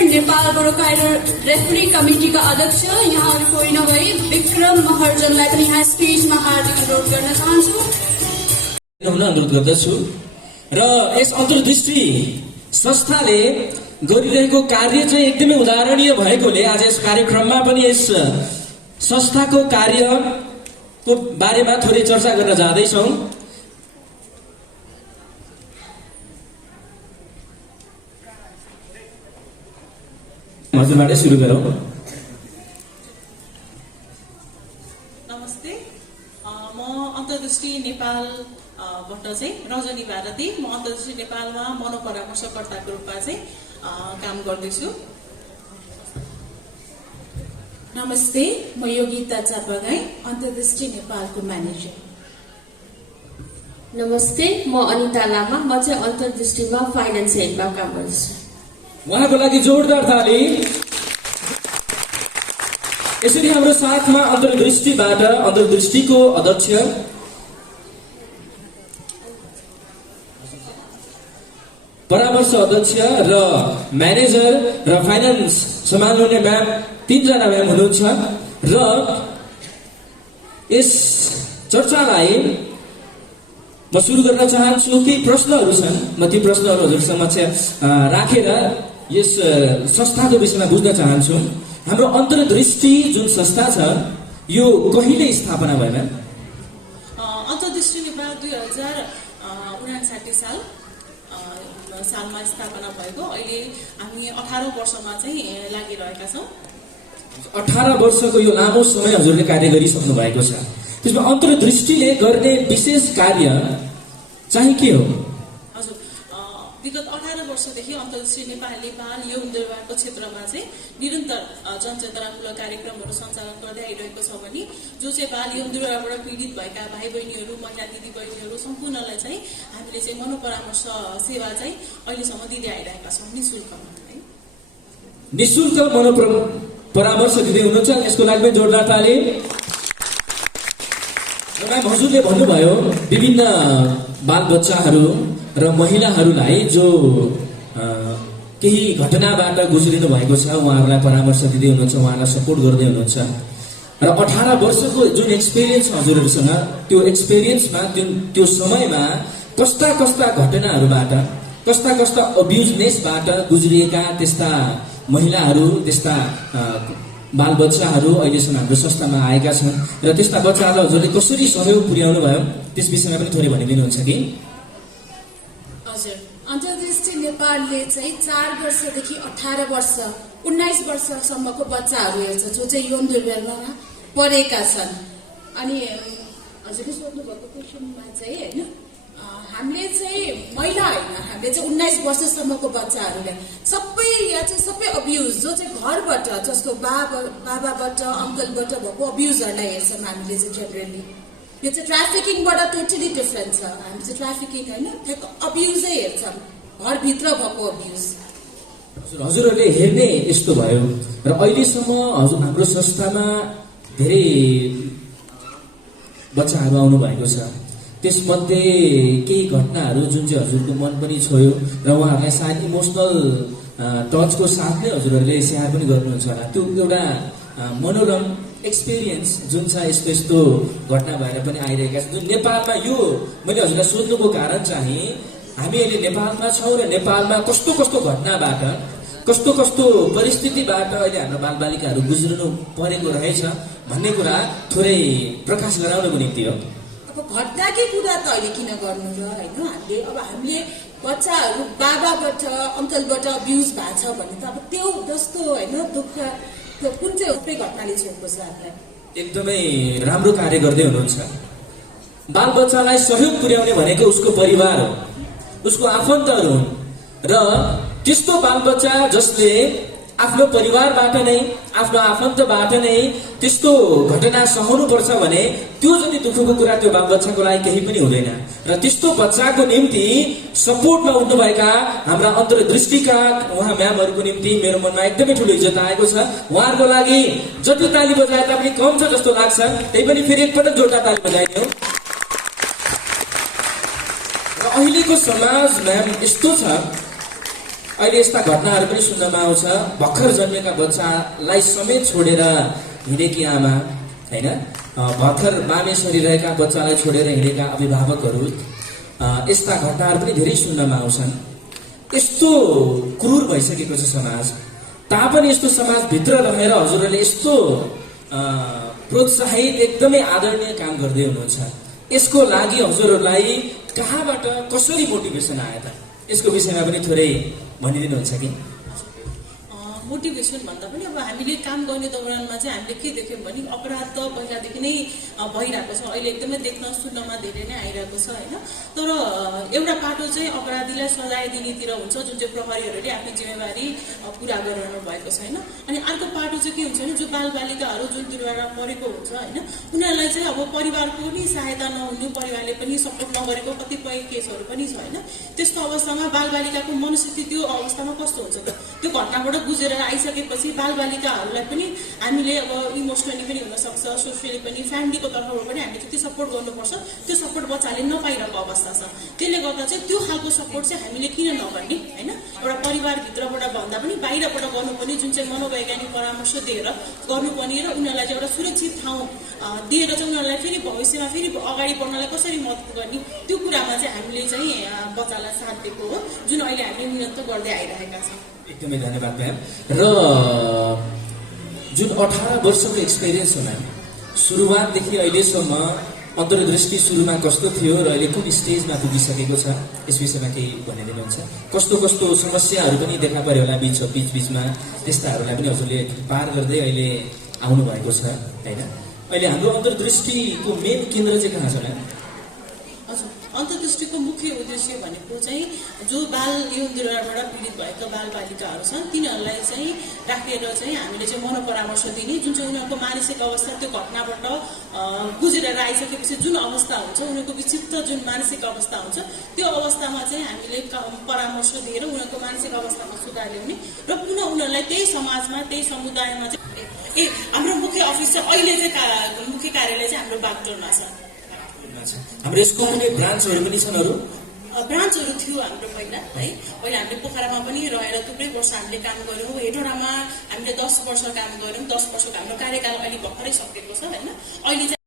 नेपाल बरोकाइर रेफरी कमिटीका अध्यक्ष यहाँहरू कोही नभई विक्रम महर्जनलाई पनि यहाँ स्टेजमा हार्दिक अनुरोध गर्न चाहन्छु। अनुरोध गर्दछु र यस अन्तर्दृष्टि संस्थाले गरिरहेको कार्य चाहिँ एकदमै उदाहरणीय भएकोले आज यस कार्यक्रममा पनि यस संस्थाको कार्यको बारेमा थोरै चर्चा गर्न जाँदैछौँ। हजुरबाटै सुरु गरौँ। नमस्ते, म अन्तर्दृष्टि नेपालबाट चाहिँ रजनी भारती, म अन्तर्दृष्टि नेपालमा मनोपरामर्शकर्ताको रूपमा चाहिँ काम गर्दैछु। नमस्ते, म योगिता चापागाई, अन्तर्दृष्टि नेपालको म्यानेजर। नमस्ते, म अनिता लामा, म चाहिँ अन्तर्दृष्टिमा फाइनान्स हेडमा काम गर्छु। उहाँको लागि जोरदार ताली। यसरी हाम्रो साथमा अन्तर्दृष्टिको अध्यक्ष परामर्श अध्यक्ष र म्यानेजर र फाइनान्स सम्हाल्नुहुने म्याम 3 जना म्याम हुनुहुन्छ र यस चर्चालाई म सुरु गर्न चाहन्छु। केही प्रश्नहरू छन्, म ती प्रश्नहरू हजुर समक्ष राखेर यस संस्थाको विषयमा बुझ्न चाहन्छु। हाम्रो अन्तर्दृष्टि जुन संस्था छ यो कहिले स्थापना भयो म्याम? अन्तर्दृष्टि नेपाल 2059 सालमा स्थापना भएको। अहिले हामी 18 वर्षमा चाहिँ लागिरहेका छौँ। 18 वर्षको यो लामो समय हजुरले कार्य गरिसक्नु भएको छ। त्यसमा अन्तर्दृष्टिले गर्ने विशेष कार्य चाहिँ के हो? हजुर, विगत 18 वर्षदेखि अन्तर्दृष्टि नेपाल यौन दुर्व्यवहारको क्षेत्रमा चाहिँ निरन्तर जनचेतनामूलक कार्यक्रमहरू सञ्चालन गर्दै आइरहेको छ भने जो चाहिँ बाल यौन दुर्व्यवहारबाट पीडित भएका भाइ बहिनीहरू, महिला दिदी बहिनीहरू सम्पूर्णलाई चाहिँ हामीले चाहिँ मनोपरामर्श सेवा चाहिँ अहिलेसम्म दिँदै आइरहेका छौँ निःशुल्कमा। निःशुल्क मनोपरामर्श दिँदै हुनुहुन्छ, यसको लागि पनि जोरदार ताली। म्याम, हजुरले भन्नुभयो विभिन्न बाल बच्चाहरू र महिलाहरूलाई जो केही घटनाबाट गुज्रिनु भएको छ उहाँहरूलाई परामर्श दिँदै हुनुहुन्छ, उहाँहरूलाई सपोर्ट गर्दै हुनुहुन्छ र 18 वर्षको जुन एक्सपिरियन्स हजुरहरूसँग त्यो एक्सपिरियन्समा त्यो समयमा कस्ता घटनाहरूबाट कस्ता अब्युजनेसबाट गुज्रिएका त्यस्ता महिलाहरू, त्यस्ता बाल बच्चाहरू अहिलेसम्म हाम्रो संस्थामा आएका छन् र त्यस्ता बच्चाहरूलाई हजुरले कसरी सहयोग पुर्याउनु भयो त्यस विषयमा पनि थोरै भनिदिनुहुन्छ कि? हजुर, अन्तर्दृष्टि नेपालले चाहिँ 4 वर्षदेखि 18 वर्ष 19 वर्षसम्मको बच्चाहरू हेर्छ जो चाहिँ यौन दुर्व्यवहारमा परेका छन्। अनि हजुरले सोध्नुभएको क्वेसनमा चाहिँ होइन, हामीले चाहिँ महिला होइन, हामीले चाहिँ 19 वर्षसम्मको बच्चाहरूलाई सबै अब्युज जो चाहिँ घरबाट, जस्तो बाबाबाट अङ्कलबाट भएको अब्युजहरूलाई हेर्छौँ हामीले चाहिँ जेनरली। यो चाहिँ ट्राफिकिङबाट टोटली डिफ्रेन्ट छ। हामी चाहिँ ट्राफिकिङ होइन, ठ्याक्क अब्युजै हेर्छौँ, घरभित्र भएको अब्युज। हजुरहरूले हेर्ने यस्तो भयो र अहिलेसम्म हाम्रो संस्थामा धेरै बच्चाहरू आउनु भएको छ। त्यसमध्ये केही घटनाहरू जुन चाहिँ हजुरको मन पनि छोयो र उहाँहरूलाई सायद इमोसनल टचको साथ नै हजुरहरूले सेयर पनि गर्नुहुन्छ होला। त्यो एउटा मनोरम एक्सपिरियन्स जुन छ यस्तो घटना भएर पनि आइरहेका छ जुन नेपालमा। यो मैले हजुरलाई सोध्नुको कारण चाहिँ हामी अहिले नेपालमा छौँ र नेपालमा कस्तो घटनाबाट कस्तो परिस्थितिबाट अहिले हाम्रो बालबालिकाहरू गुज्रिनु परेको रहेछ भन्ने कुरा थोरै प्रकाश गराउनको निम्ति हो। अब घटनाकै कुरा त अहिले किन गर्नु र होइन, हामीले बच्चाहरू बाबाबाट अङ्कलबाट अब्युज भएको छ भने त अब त्यो जस्तो होइन दुःख त्यो कुन चाहिँ सबै घटनाले छोएको छ हामीलाई। एकदमै राम्रो कार्य गर्दै हुनुहुन्छ। बाल बच्चालाई सहयोग पुर्याउने भनेको उसको परिवार हो, उसको आफन्तहरू हुन् र त्यस्तो बाल बच्चा जसले आफ्नो परिवारबाट नै, आफ्नो आफन्तबाट नै त्यस्तो घटना सहनु पर्छ भने त्यो जति दुःखको कुरा त्यो बाल बच्चाको लागि केही पनि हुँदैन। र त्यस्तो बच्चाको निम्ति सपोर्टमा उठ्नुभएका हाम्रा अन्तर्दृष्टिका उहाँ म्यामहरूको निम्ति मेरो मनमा एकदमै ठुलो इज्जत आएको छ। उहाँहरूको लागि जति ताली बजाए तापनि कम छ जस्तो लाग्छ, त्यही पनि फेरि एकपटक जोरदार ताली बजाइदियो। र अहिलेको समाजमा यस्तो छ, अहिले यस्ता घटनाहरू पनि सुन्नमा आउँछ। भर्खर जन्मेका बच्चालाई समेत छोडेर हिँडेकी आमा, होइन, भर्खर मामे सरिरहेका बच्चालाई छोडेर हिँडेका अभिभावकहरू, यस्ता घटनाहरू पनि धेरै सुन्नमा आउँछन्। यस्तो क्रूर भइसकेको छ समाज। तापनि यस्तो समाजभित्र रहेर हजुरहरूले यस्तो प्रोत्साहित एकदमै आदरणीय काम गर्दै हुनुहुन्छ। यसको लागि हजुरहरूलाई कहाँबाट कसरी मोटिभेसन आयो त? यसको विषयमा पनि थोरै भनिदिनुहुन्छ कि? मोटिभेसन भन्दा पनि अब हामीले काम गर्ने दौरानमा चाहिँ हामीले के देख्यौँ भने अपराध त पहिलादेखि नै भइरहेको छ, अहिले एकदमै देख्न सुन्नमा धेरै नै आइरहेको छ, होइन। तर एउटा पाटो चाहिँ अपराधीलाई सजाय दिनेतिर हुन्छ, जुन चाहिँ प्रहरीहरूले आफ्नो जिम्मेवारी पुरा गरिरहनु भएको छैन। अनि अर्को पाटो चाहिँ के हुन्छ भने जो बालबालिकाहरू जुन दुर्घटना परेको हुन्छ, होइन, उनीहरूलाई चाहिँ अब परिवारको नि सहायता नहुनु, परिवारले पनि सपोर्ट नगरेको कतिपय केसहरू पनि छ, होइन। त्यस्तो अवस्थामा बालबालिकाको मनस्थिति त्यो अवस्थामा कस्तो हुन्छ त? त्यो घटनाबाट गुजेर आइसकेपछि बालबालिकाहरूलाई पनि हामीले अब इमोसनली पनि हुनसक्छ, सोसियली पनि, फ्यामिलीको तर्फबाट पनि हामीले त्यति सपोर्ट गर्नुपर्छ। त्यो सपोर्ट बच्चाले नपाइरहेको अवस्था छ। त्यसले गर्दा चाहिँ त्यो खालको सपोर्ट चाहिँ हामीले किन नगर्ने, होइन। एउटा परिवारभित्रबाट भन्दा पनि बाहिरबाट गर्नुपर्ने, जुन चाहिँ मनोवैज्ञानिक परामर्श दिएर गर्नुपर्ने र उनीहरूलाई चाहिँ एउटा सुरक्षित ठाउँ दिएर चाहिँ उनीहरूलाई फेरि भविष्यमा फेरि अगाडि बढ्नलाई कसरी मद्दत गर्ने, त्यो कुरामा चाहिँ हामीले चाहिँ बच्चालाई साथ दिएको हो, जुन अहिले हामीले मिहिनेत गर्दै आइरहेका छौँ। एकदमै धन्यवाद म्याम। र जुन 18 वर्षको एक्सपिरियन्स हो म्याम, सुरुवातदेखि अहिलेसम्म अन्तर्दृष्टि सुरुमा कस्तो थियो र अहिले कुन स्टेजमा पुगिसकेको छ, यस विषयमा केही भनिदिनुहुन्छ? कस्तो कस्तो समस्याहरू पनि देखा पर्यो होला बिचमा, त्यस्ताहरूलाई पनि हजुरले पार गर्दै अहिले आउनुभएको छ, होइन। अहिले हाम्रो अन्तर्दृष्टिको मेन केन्द्र चाहिँ कहाँ छ म्याम? हजुर, अन्तर्दृष्टिको मुख्य उद्देश्य भनेको चाहिँ जो बाल यौन दुर्व्यवहारबाट पीडित भएका बालबालिकाहरू छन् तिनीहरूलाई चाहिँ राखेर चाहिँ हामीले चाहिँ मनोपरामर्श दिने, जुन चाहिँ उनीहरूको मानसिक अवस्था त्यो घटनाबाट गुजेर आइसकेपछि जुन अवस्था हुन्छ, उनीहरूको विक्षिप्त जुन मानसिक अवस्था हुन्छ, त्यो अवस्थामा चाहिँ हामीले परामर्श दिएर उनीहरूको मानसिक अवस्थामा सुधार ल्याउने र पुनः उनीहरूलाई त्यही समाजमा, त्यही समुदायमा चाहिँ हाम्रो मुख्य अफिस चाहिँ अहिले चाहिँ मुख्य कार्यालय चाहिँ हाम्रो बागडोरमा छ। हाम्रो यसको कुनै ब्रान्चहरू पनि छन्? अरू ब्रान्चहरू थियो हाम्रो पहिला, है। पहिला हामीले पोखरामा पनि रहेर थुप्रै वर्ष हामीले काम गऱ्यौँ, हेटौँडामा हामीले 10 वर्ष काम गऱ्यौँ। 10 वर्षको हाम्रो कार्यकाल अहिले भर्खरै सकेको छ, होइन। अहिले चाहिँ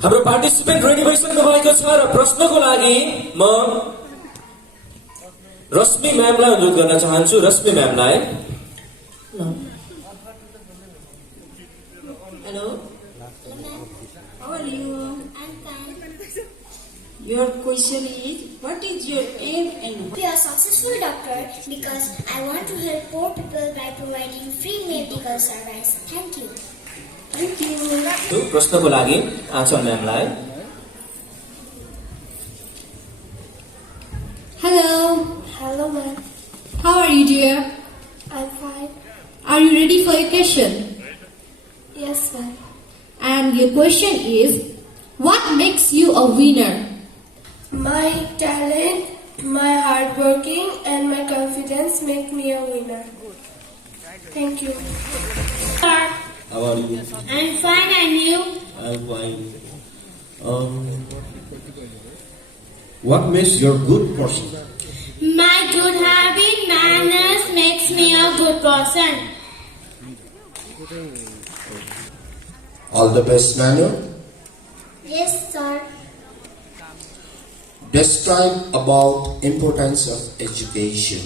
हाम्रो पार्टिसिपेन्ट रेडी भइसक्नु भएको छ र प्रश्नको लागि म रश्मि म्यामलाई अनुरोध गर्न चाहन्छु। रश्मि म्यामलाई। Hello. How are you? I'm fine. Your question is, what is your aim and be a successful doctor because I want to help poor people by providing free medical service. Thank you. Thank you. प्रश्नको लागि आँचल म्यामलाई। Hello. Hello, ma'am. How are you, dear? I'm fine. Are you ready for your question? Yes, ma'am. And your question is, what makes you a winner? My talent, my hard working, and my confidence make me a winner. Thank you. How are you? I'm fine, and you? I'm fine. What makes you a good person? My good habit, manners makes me a good person. All the best, Manu. Yes, sir. Describe about importance of education.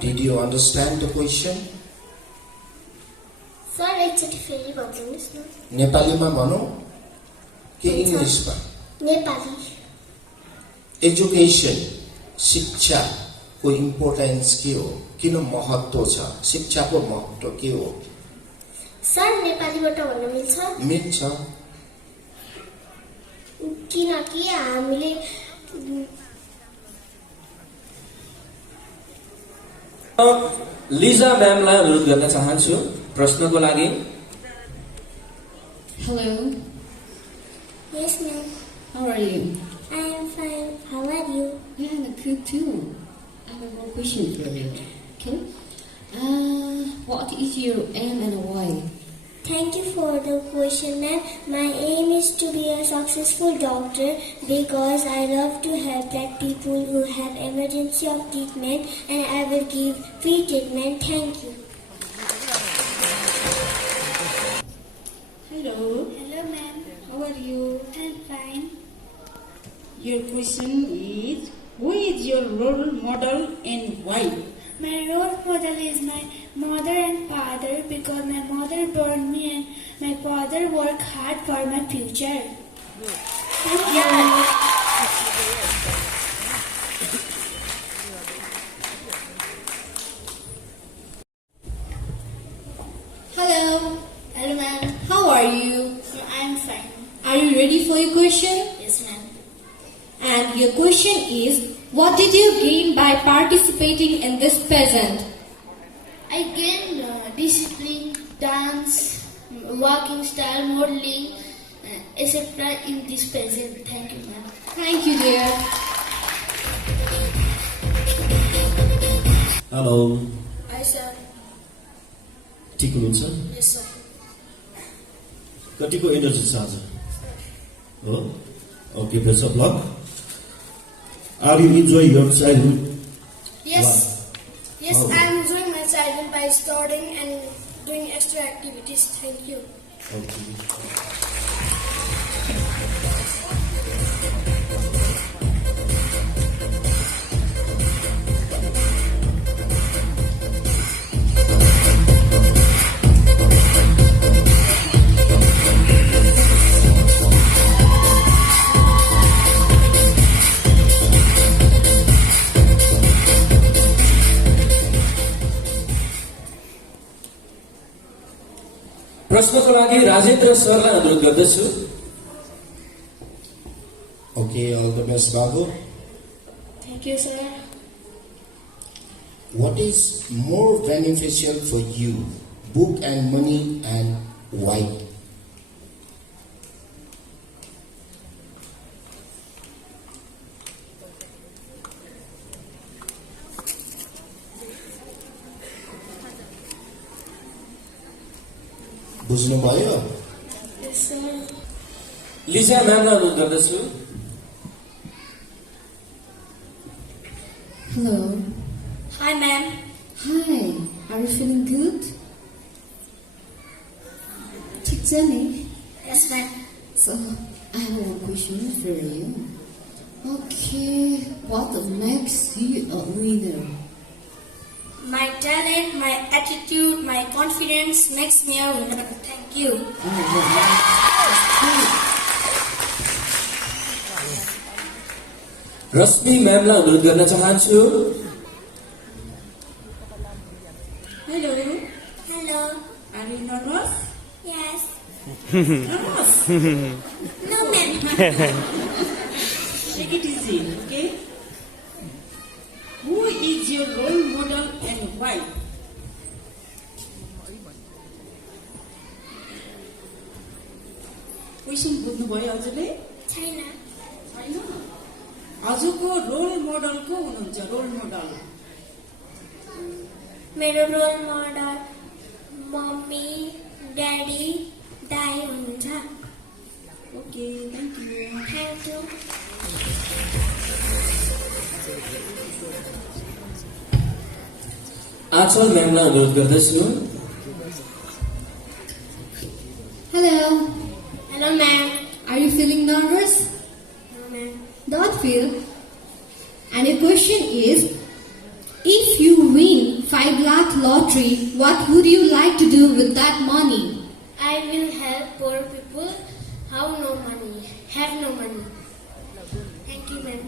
Did you understand the question? Sir, एकचोटि फेरि भन्नुहोस् न। नेपालीमा भनौँ कि इङ्ग्लिसमा? Nepali. Education शिक्षा को इम्पोर्टेन्स के हो, किन महत्व छ, शिक्षाको महत्व के हो? सर, नेपालीबाट भन्न मिल्छ? मिल्छ। किनकि हामीले लिजा म्यामलाई अनुरोध गर्न चाहन्छु प्रश्नको लागि। Hello. Yes, ma'am. How are you? I am fine. How are you? Yeah, I'm good too. I have one question for you. Okay. What is your aim and why? Thank you for the question, ma'am. My aim is to be a successful doctor because I love to help black people who have emergency of treatment, and I will give free treatment. Thank you. Hello. Hello, ma'am. How are you? I'm fine. Your question is, who is your role model and why? My role model is my mother and father because my mother born me and my father worked hard for my future. Thank you. Hello. Hello, ma'am. How are you? I'm fine. Are you ready for your question? Yes, ma'am. And your question is, what did you gain by participating in this pageant? I gained discipline, dance, walking style, modeling, etc. in this pageant. Thank you, ma'am. Thank you, dear. Hello. Hi, sir. ठिक हुनुहुन्छ? Yes, sir. कतिको energy छ आज? हो? Okay, best of luck. Are you enjoying your childhood? Yes. Wow. Yes, How? I am enjoying my childhood by studying and doing extra activities. Thank you. Okay. प्रश्नको लागि राजेन्द्र सरलाई अनुरोध गर्दछु। Okay, all the best, Babu. Thank you, sir. What is more beneficial for you, book and money, and why? बुझ्नुभयो? Yes, sir. Lija म्यामलाई अनुरोध गर्दछु। Hello. Hi, ma'am. Hi. Are you feeling good? ठिक छ नि? Yes, ma'am. So, I have one question for you. Okay, what makes you a winner? My talent, my attitude, my confidence makes me a winner. Thank you. रश्मि म्यामलाई अनुरोध गर्न चाहन्छु। Hello. Hello. Are you nervous? Yes. Nervous? No, ma'am. Take it easy, okay? Who is your role model and why? Question बुझ्नुभयो हजुरले? छैन। छैन? हजुरको role model को हुनुहुन्छ? रोल मोडल मेरो रोल मोडल मम्मी, ड्याडी, दाइ हुनुहुन्छ। Okay, thank you. Thank you. Achal म्यामलाई अनुरोध गर्दछु। Hello. Hello, ma'am. Are you feeling nervous? No, ma'am. Don't feel. And your question is, if you win 5 lakh lottery, what would you like to do with that money? I will help poor people who have no money. Thank you, ma'am.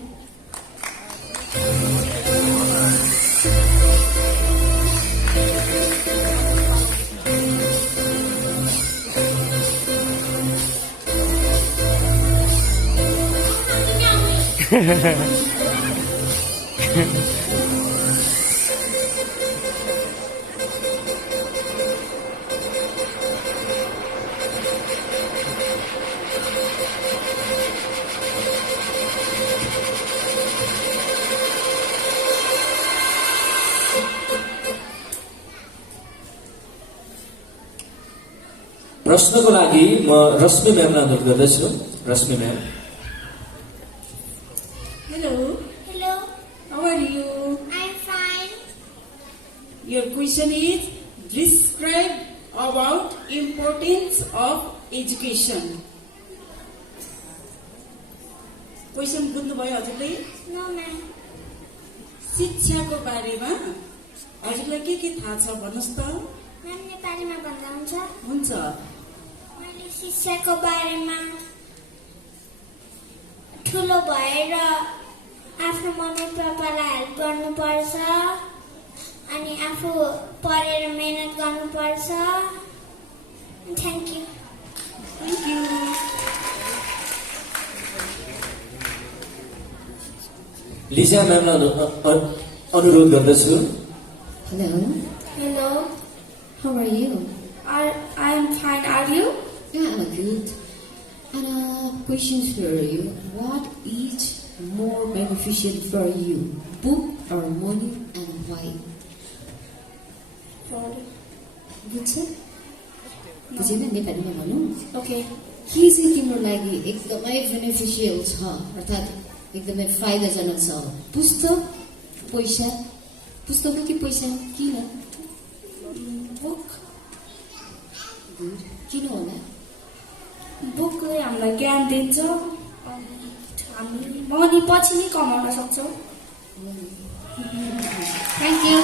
प्रश्नको लागि म रश्मि म्यामलाई अनुरोध गर्दछु। रश्मि ma'am. Hello. Hello. How are you? I'm fine. Your question is, describe about importance of education. Question बुझ्नुभयो हजुरले? No, ma'am. शिक्षाको बारेमा हजुरलाई के थाहा छ भन्नुहोस् त? म्याम नेपालीमा भन्दा हुन्छ? हुन्छ। मैले शिक्षाको बारेमा ठुलो भएर आफ्नो मम्मी पापालाई हेल्प गर्नुपर्छ अनि आफू पढेर मेहनत गर्नुपर्छ। Thank you. Thank you. Liza म्यामलाई अनुरोध गर्दछु। Hello. Hello. How are you? I am fine. Are you? Yeah, I'm good. And questions for you. What is more beneficial for you, book or money, and why? बुझ्छ? बुझेन? नेपालीमा भनौँ? Okay. के चाहिँ तिम्रो लागि एकदमै बेनिफिसियल छ, अर्थात् एकदमै फाइदाजनक छ? पुस्तक, पैसा? पुस्तक कि पैसा? किन? बुक। किन होला? बुकले हामीलाई ज्ञान दिन्छ। हामी मनी पछि नै कमाउन सक्छौँ। Thank you.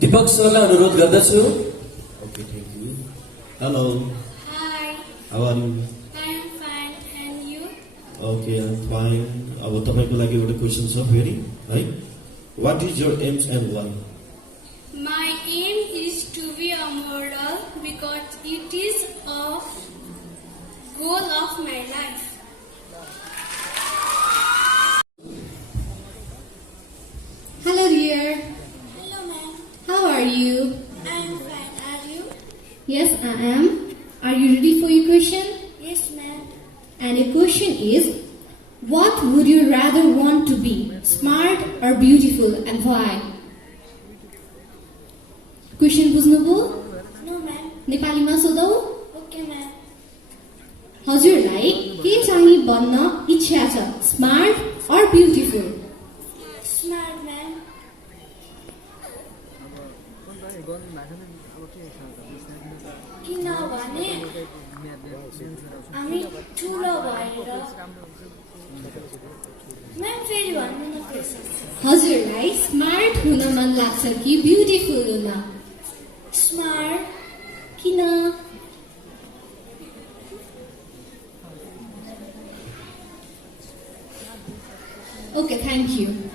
दीपक सरलाई अनुरोध गर्दछु। Okay, thank you. Hello. Hi. How are you? I'm fine. And you? Okay, I am fine. अब तपाईँको लागि एउटा क्वेसन छ फेरि है। What is your aims and why? My aim is to be a model because it is a goal of my life. Hello, dear. Hello, ma'am. How are you? I am fine. Are you? Yes, I am. Are you ready for your question? Yes, ma'am. And your question is, what would you rather want to be, smart or beautiful, and why? Question बुझ्नुभयो? No, ma'am. नेपालीमा सोधौ? Okay, ma'am. हजुरलाई के चाहिँ बन्न इच्छा छ, smart or beautiful? Smart, ma'am. किनभने हामी ठुलो भएर म्याम फेरि भन्नु न question. हजुरलाई स्मार्ट हुन मन लाग्छ कि ब्युटिफुल हुन? Smart. किन? Okay, thank you.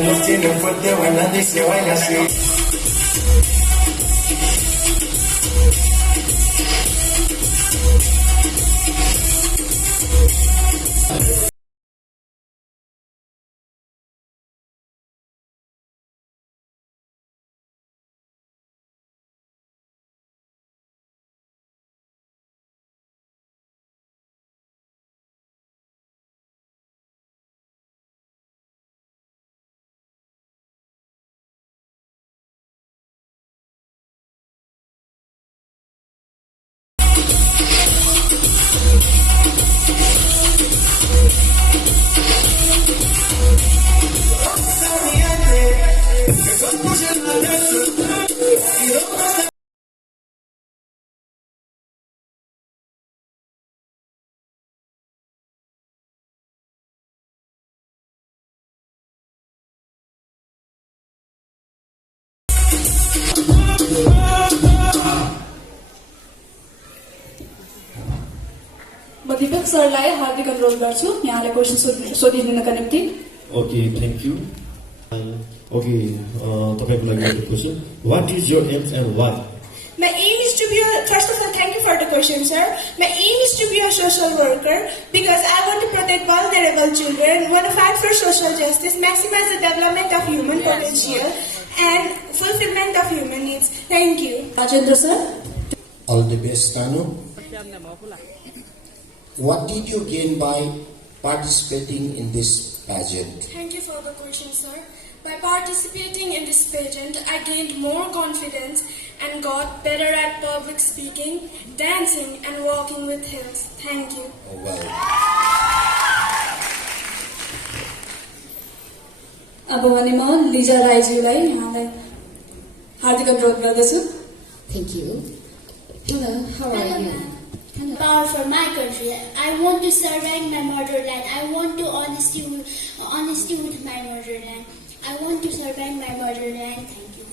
Nos tiene fuerte bailando y se baila así. म दीपक सरलाई हार्दिक अनुरोध गर्छु यहाँले क्वेसन सोधिदिनका निम्ति। Okay, thank you. Okay, तपाईँको लागि एउटा question. What is your aim and why? My aim is to be a, first of all, thank you for the question, sir. My aim is to be a social worker because I want to protect vulnerable children, want to fight for social justice, maximize the development of human potential and fulfillment of human needs. Thank you. Rajendra sir. All the best, Kanu. What did you gain by participating in this pageant? Thank you for the question, sir. By participating in this pageant, I gained more confidence and got better at public speaking, dancing, and walking with heels. Thank you. Oh, well. अब भने म लिजा राईज्यूलाई यहाँलाई हार्दिक अनुरोध गर्दछु. Thank you. Hello, how are you? Power for my country. I want to survive my motherland. I want to honesty with my motherland. I want to survive my motherland. Thank you.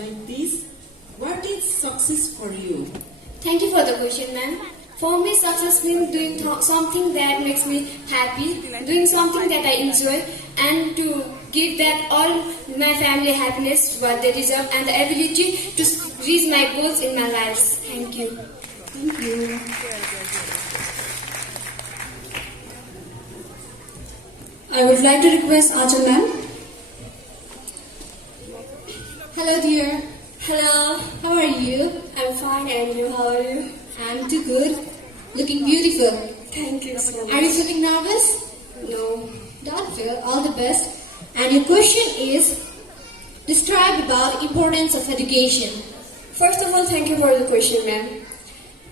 Like this, what is success for you? Thank you for the question, ma'am. For me, success means doing something that makes me happy, doing something that I enjoy, and to give that all my family happiness what they deserve, and the ability to reach my goals in my life. Thank you. Thank you. I would like to request Achal ma'am. Hello, dear. Hello. How are you? I'm fine, and you? How are you? I'm too good. Looking beautiful. Thank you so much. Are you feeling nervous? No. Don't feel. All the best. And your question is, describe about importance of education. First of all, thank you for the question, ma'am.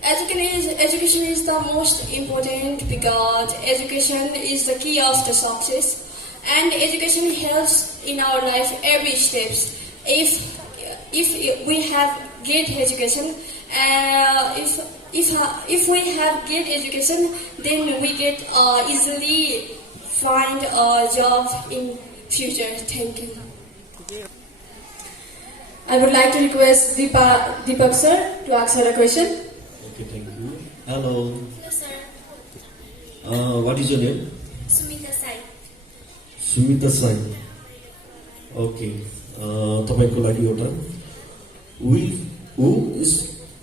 Education is the most important because education is the key of the success, and education helps in our life every steps. If we have great education, if we have great education, then we get easily find a job in future. Thank you. I would like to request Deepak sir to answer a question. Okay, thank you. Hello. Hello, sir. What is your name? Sumita Sai. Sumita Sai. Okay. तपाईँको लागि एउटा who is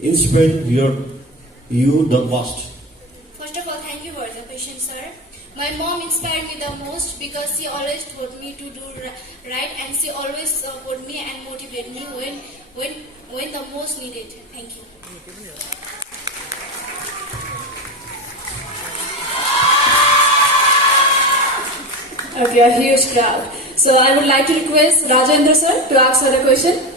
inspired you the most? First of all, thank you for the question, sir. My mom inspired me the most because she always told me to do right, and she always support me and motivate me when the most needed. Thank you. Okay, a huge crowd. So I would like to request Rajendra sir to ask her a question.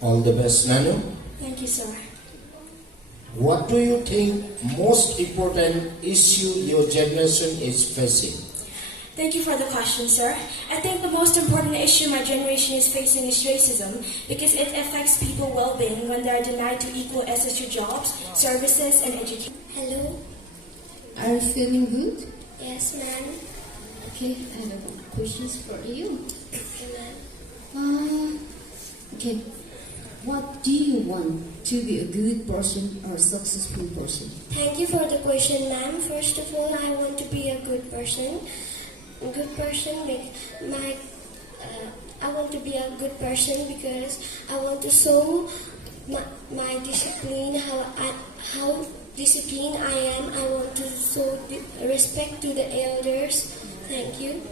All the best, Nanu. Thank you, sir. What do you think most important issue your generation is facing? Thank you for the question, sir. I think the most important issue my generation is facing is racism because it affects people's well-being when they are denied to equal access to jobs, services, and education. Hello. Are you feeling good? Yes, ma'am. Okay, I have questions for you. Okay, ma'am. Okay. What do you want to be a good person or a successful person? Thank you for the question, ma'am. First of all, I want to be a good person. I want to be a good person because I want to show my discipline, how disciplined I am. I want to show respect to the elders. Thank you.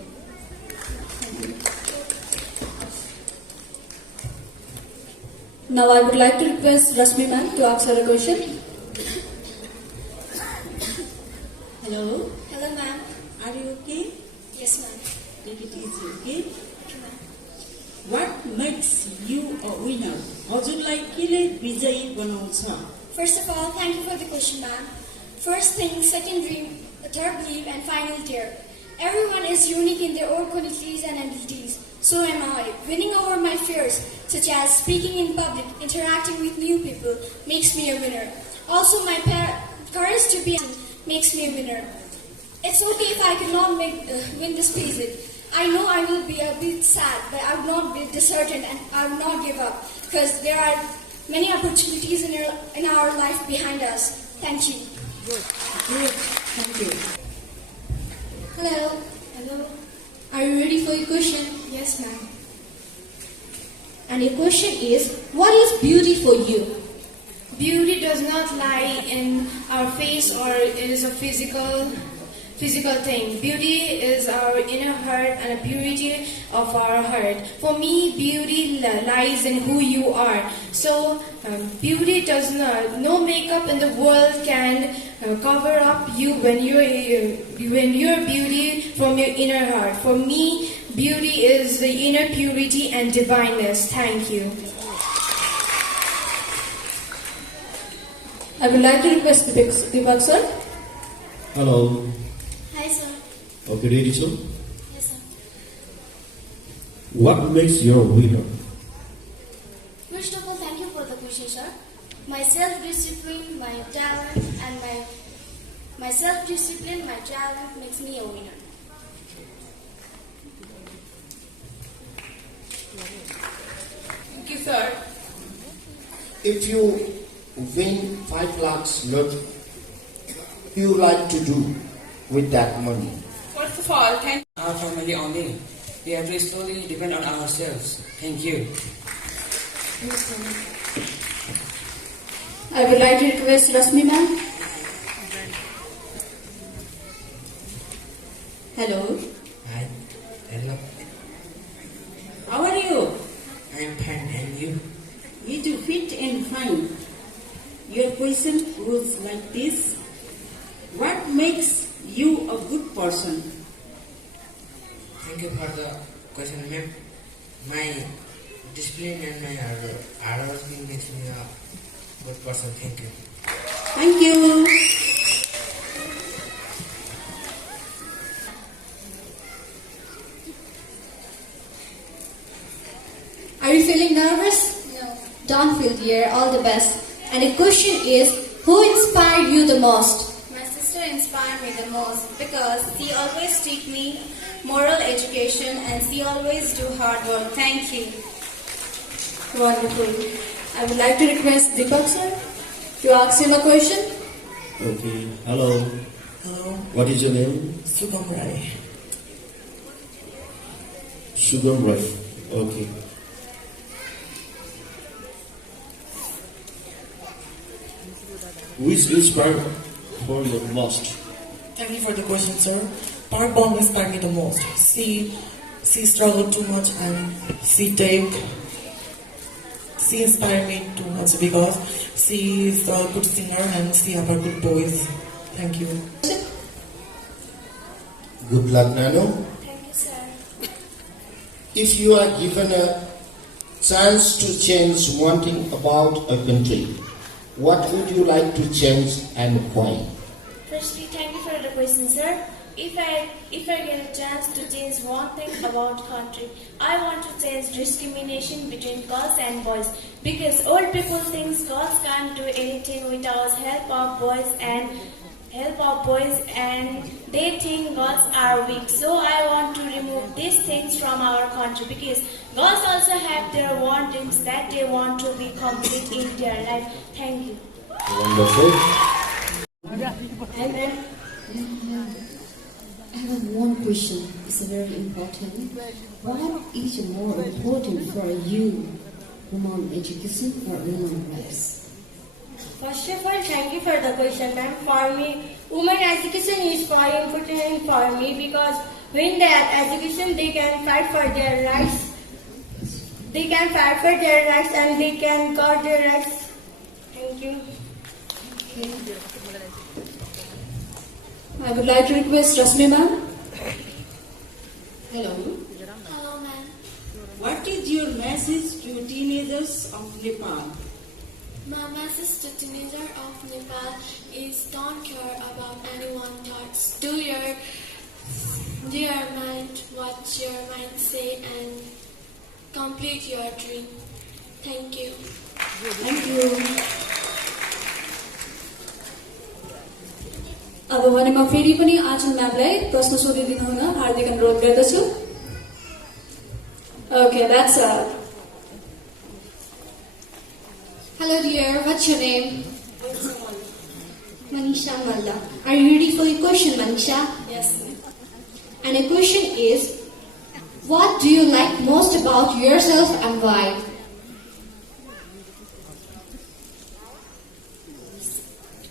Now I would like to request Rashmi ma'am to ask her a question. Hello. Hello, ma'am. Are you okay? Yes, ma'am. Take it easy, okay? What makes you a winner? हजुरलाई केले विजयी बनाउँछ? First of all, thank you for the question, ma'am. First thing, second dream, third belief, and final dare. Everyone is unique in their own qualities and abilities. So am I. Winning over my fears, such as speaking in public, interacting with new people, makes me a winner. Also, my courage to be makes me a winner. It's okay if I cannot win this visit. I know I will be a bit sad, but I will not be disheartened and I will not give up because there are many opportunities in our life behind us. Thank you. Good. Thank you. Hello. Hello. Are you ready for your question? Yes, ma'am. And your question is, what is beauty for you? Beauty does not lie in our face or it is a physical thing. Beauty is our inner heart and a purity of our heart. For me, beauty lies in who you are. So, beauty does not, no makeup in the world can cover up you when you're beauty from your inner heart. For me, Beauty is the inner purity and divineness. Thank you. I would like to request Deepak sir. Hello. Hi, sir. Okay, ready, sir? Yes, sir. What makes you a winner? First of all, thank you for the question, sir. My self-discipline, my talent, and my self-discipline, my talent makes me a winner. Thank you, sir. If you win 5 lakhs lottery, what do you like to do with that money? First of all, thank our family only. We have to slowly depend on ourselves. Thank you. I would like to request Rasmi ma'am. Hello. Hi. Hello. How are you? I am fine, and you? You do fit and fine. Your question goes like this. What makes you a good person? Thank you for the question, ma'am. My discipline and my hard working makes me a good person. Thank you. Thank you. Are you feeling nervous? No. Don't feel, dear. All the best. And the question is, who inspired you the most? My sister inspired me the most because she always teach me moral education and she always do hard work. Thank you. Wonderful. I would like to request Deepak sir to ask him a question. Okay, hello. Hello. What is your name? Sugam Rai. Sugam Rai. Okay. Which inspired for you most? Thank you for the question, sir. Park Bond inspired me the most. She struggled too much and she inspired me too much because she is a good singer and she have a good voice. Thank you. Good luck, Nano. Thank you, sir. If you are given a chance to change one thing about a country, what would you like to change and why? Firstly, thank you for the question, sir. If I get a chance to change one thing about country, I want to change discrimination between girls and boys because old people think girls can't do anything without help of boys and they think girls are weak. So I want to remove these things from our country because girls also have their wantings that they want to be complete in their life. Thank you. Wonderful. And then I have one question. It's very important. What is more important for you, women education or women rights? First of all, thank you for the question, ma'am. For me, women education is very important for me because when they have education, they can fight for their rights. They can fight for their rights and they can guard their rights. Thank you. I would like to request Rasmi ma'am. Hello. Hello, ma'am. What is your message to teenagers of Nepal? My message to teenagers of Nepal is don't care about anyone's thoughts. Do your mind, what your mind say and complete your dream. Thank you. Thank you. अब भने म फेरि पनि आँचल म्यामलाई प्रश्न सोधिदिनु हुन हार्दिक अनुरोध गर्दछु. Okay, that's Hello, dear. What's your name? Manisha Malla. Are you ready for your question, Manisha? Yes. And the question is, what do you like most about yourself and why?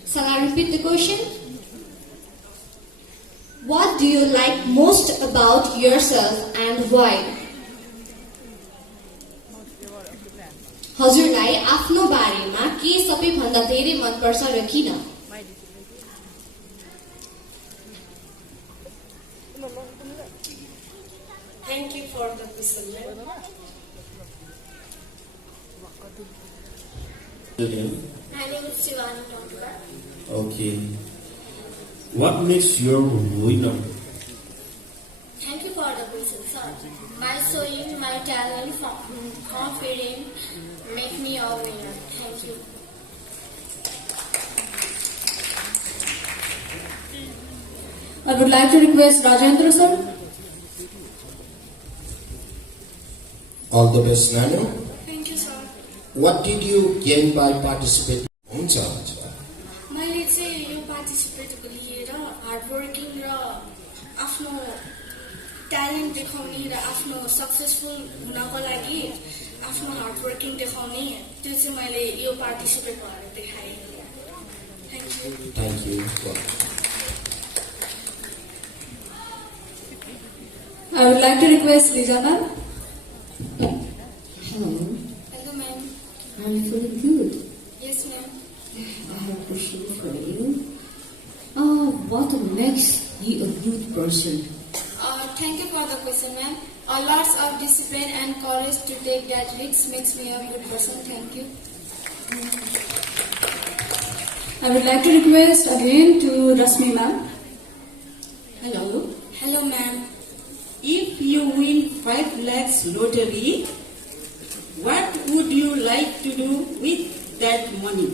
Shall I repeat the question? What do you like most about yourself and why? हजुरलाई आफ्नो बारेमा के सबैभन्दा धेरै मन पर्छ र किन? Thank you for the question. My name is Shivani Tondkar. Okay. What makes you a winner? Thank you for the question, sir. My showing my talent, confidence, make me a winner. Thank you. I would like to request Rajendra sir. All the best, Nano. Thank you, sir. What did you gain by participating? मैले चाहिँ यो पार्टिसिपेटको लिएर hardworking र आफ्नो talent देखाउने र आफ्नो successful हुनको लागि आफ्नो hardworking देखाउने त्यो चाहिँ मैले यो पार्टिसिपेट भएर देखाएँ। Thank you. I would like to request Lisa ma'am. Hello. Hello, ma'am. Are you feeling good? Yes, ma'am. I have a question for you. What makes you a good person? Thank you for the question, ma'am. Lots of discipline and courage to take that risk makes me a good person. Thank you. I would like to request again to Rasmi ma'am. Hello. Hello, ma'am. If you win 5 lakhs lottery, what would you like to do with that money?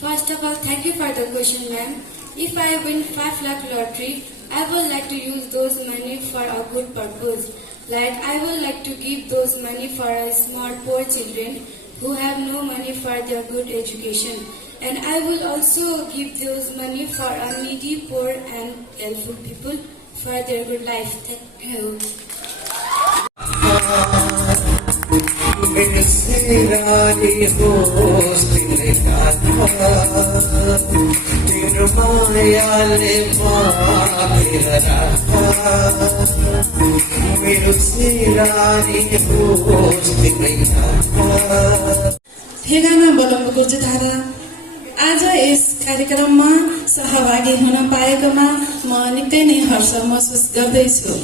First of all, thank you for the question, ma'am. If I win 5 lakh lottery, I would like to use those money for a good purpose. Like I would like to give those money for a small poor children who have no money for their good education. And I will also give those money for a needy, poor and helpful people for their good life. Thank you. ठेगाना बलम्ब गुर्जधारा आज yes कार्यक्रममा सहभागी हुन पाएकोमा म निकै नै हर्ष महसुस गर्दैछु।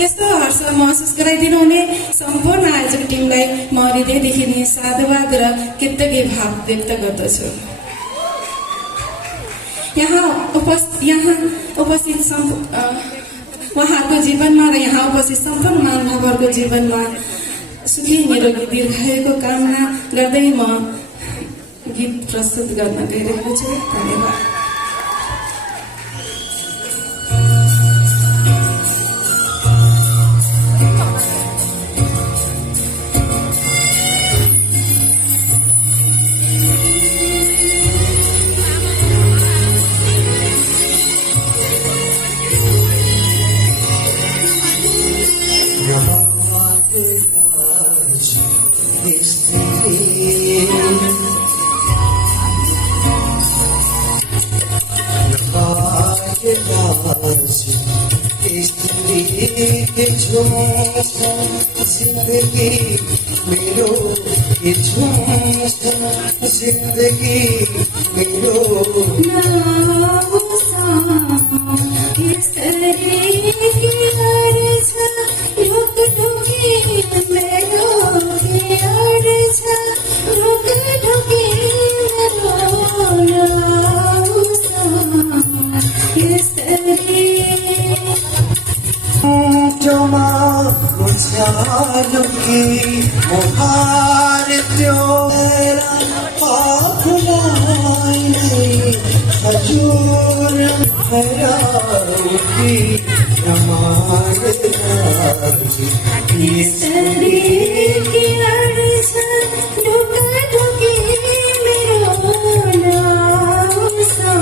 यस्तो हर्ष महसुस गराइदिनु हुने सम्पूर्ण आयोजक टिमलाई म हृदयदेखि नै साधुवाद र कृतज्ञ भाव व्यक्त गर्दछु। यहाँ उपस्थित उहाँको जीवनमा र यहाँ उपस्थित सम्पूर्ण महानुभावहरूको जीवनमा सुखी निरोगी दीर्घायुको कामना गर्दै म गीत प्रस्तुत गर्न गइरहेको छु। धन्यवाद। जिंदगी मेरो ये जिंदगी मेरो चालुकी मुहार त्यो मेरा पाखुलाई हजूर हराउकी हमार राजी इस की अर्ज ढुका ढुकी मेरो नाम सा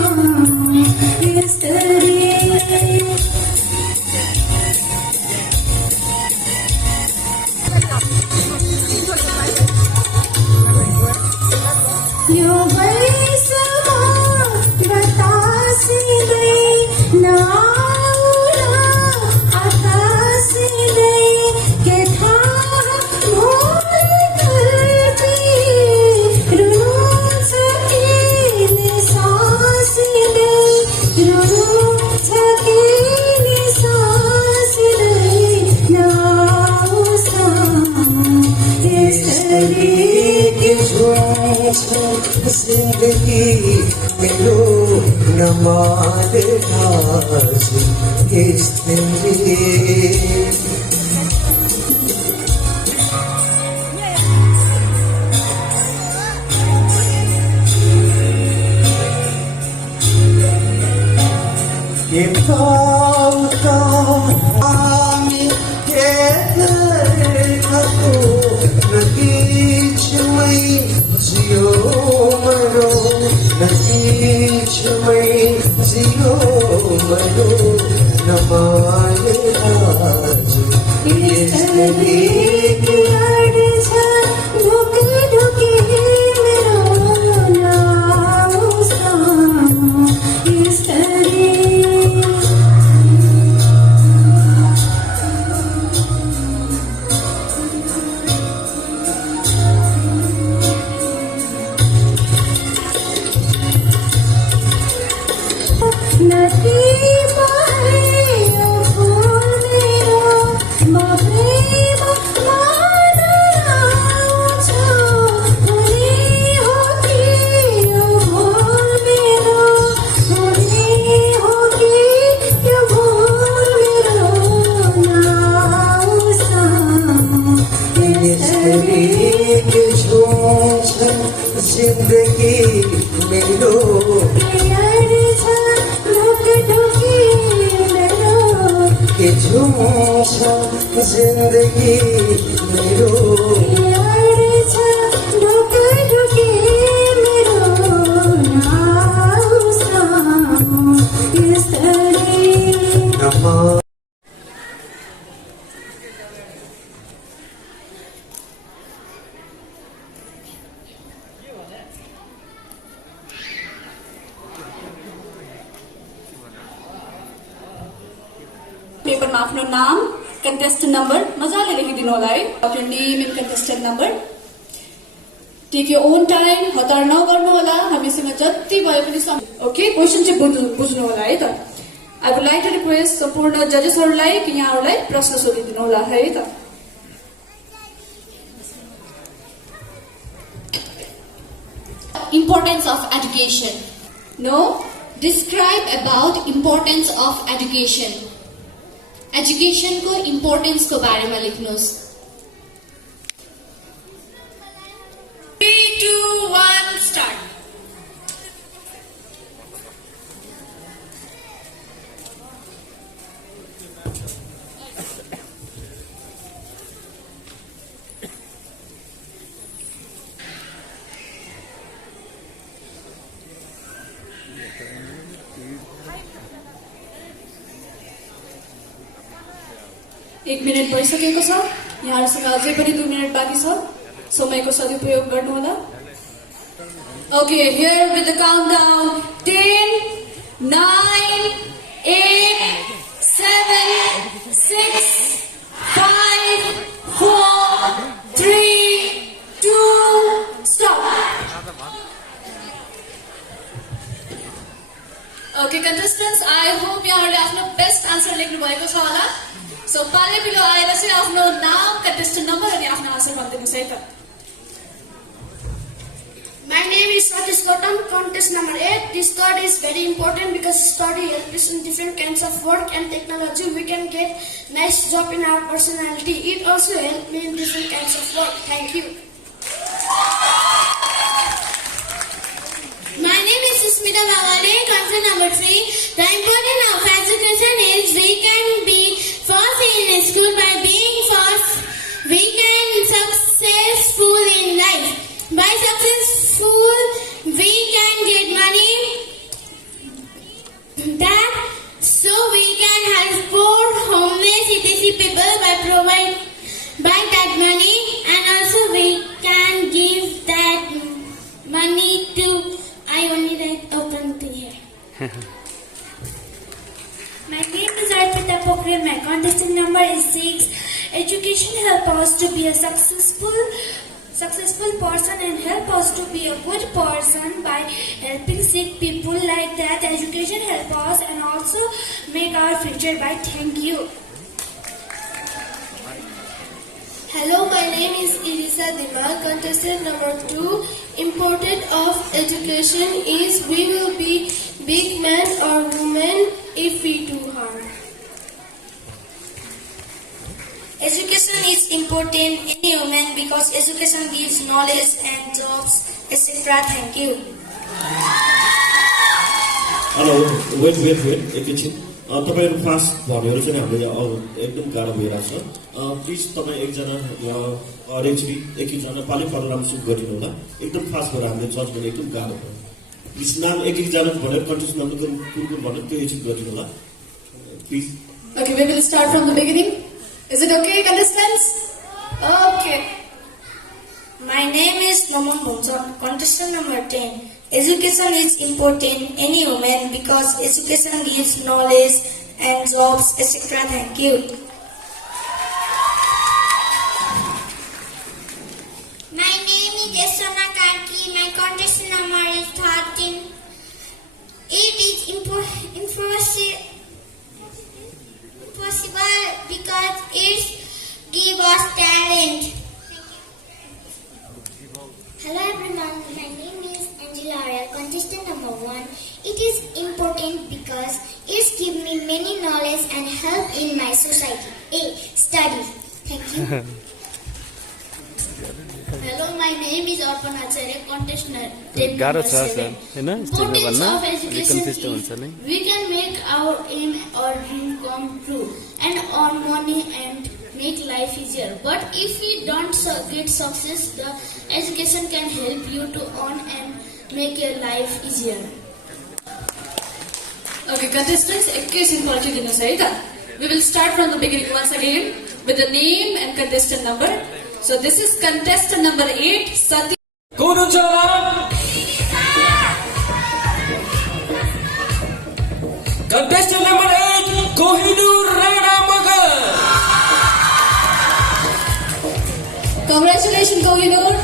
इस No. जिंदगी मेरो नमाले आज इस ये पाउता आमी के देखो नगीच मई जियो मरो नगीच मई जियो मरो नमाले आज ये जिंदगी की लड़छा धोके धोके मेरो नाम सामा इस जिंदगी मेरो के झूठा जिंदगी मेरो पेपरमा आफ्नो नाम contestant number मजाले लेखिदिनु होला है of your name and contestant number. Take your own time, हतार नगर्नु होला, हामीसँग जति भए पनि ओके क्वेशन चाहिँ बुझ्नु होला है त. I would like to request सम्पूर्ण जजेसहरुलाई कि यहाँहरुलाई प्रश्न सोधिदिनु होला है त. Importance of education. No, describe about importance of education. Education को importance को बारेमा लेख्नुस्. 3, 2, 1 start. एक मिनट भइसकेको छ. यहाँहरुसँग अझै पनि 2 मिनट बाँकी छ. समयको सदुपयोग गर्नु होला. Okay, here with the countdown. 10, 9, 8, 7, 6, 5, 4, 3, 2, stop. Okay, contestants, I hope यहाँहरुले आफ्नो बेस्ट आन्सर लेख्नु भएको छ होला. So, पाले पिलो आएर चाहिँ आफ्नो नाम, contestant number अनि आफ्नो आन्सर भनिदिनुस् है त. My name is Satish Gautam, contest number 8. This thought is very important because study helps us in different kinds of work and technology. We can get nice job in our personality. It also helps me in different kinds of work. Thank you. My name is Susmita Nagale, contest number 3. The importance of education is we can be first in school by being first. We can successful in life. By successful, we can get money. That so we can help poor, homeless, etc. people by that money, and also we can give that money to. I only write open to here. My name is Arpita Pokhriyal. My contestant number is 6. Education helps us to be a successful person and help us to be a good person by helping sick people like that. Education helps us and also make our future bright. Thank you. Hello, my name is Irisa Dimal, contestant number 2. Importance of education is we will be big men or women if we do harm. Education is important in human because education gives knowledge and jobs, etc. Thank you. Hello wait एकैछिन तपाईँहरू fast भन्नेहरू चाहिँ हामीले एकदम गाह्रो भइरहेको छ please तपाईँ एकजना अरेन्जली एकजना पालि राम्रोसँग गरिदिनु होला एकदम फास्ट भएर हामीले जज गर्ने एकदम गाह्रो भयो प्लिज नाम एकजना भनेर कन्टेस्ट नम्बर कुन भनेर त्यो एकछिन गरिदिनु होला please Okay, we will start from the beginning. Is it okay, contestants? Okay. My name is Naman Bhumson, contestant number 10. Education is important in human because education gives knowledge and jobs, etc. Thank you. My name is Esona Karki. My contestant number is 13. It is impossible because it gives us talent. Hello everyone, my name is Angela Arya, contestant number 1. It is important because it gives me many knowledge and help in my society. A. Studies. Thank you. Hello, my name is Arpan Acharya, contestant number 7. Importance of education is we can make our aim or dream come true and earn money and make life easier. But if we don't get success, the education can help you to earn and make your life easier. Okay, contestants, we will start from the beginning once again with the name and contestant number. So this is contestant number 8, Sati. Contestant number 8, Kohinoor Rana Magar. Congratulations, Kohinoor.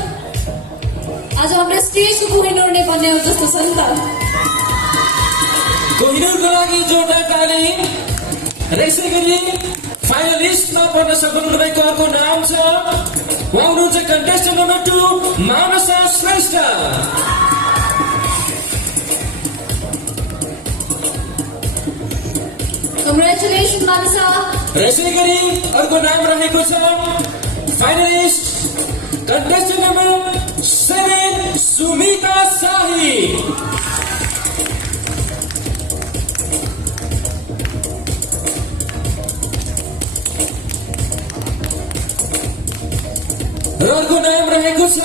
आज हाम्रो स्टेजको कोहिनूर नै भन्ने हो जस्तो छ नि त कोहिनूरको लागि जोरदार ताली यसै गरी फाइनलिस्टमा पर्न सक्नुहुनेको अर्को नाम छ उहाँ हुनुहुन्छ कन्टेस्टेन्ट नम्बर 2 मानसा श्रेष्ठ Congratulations, Manasa. यसै गरी अर्को नाम रहेको छ finalist contestant number 7, Sumita Sahi. अर्को नाम रहेको छ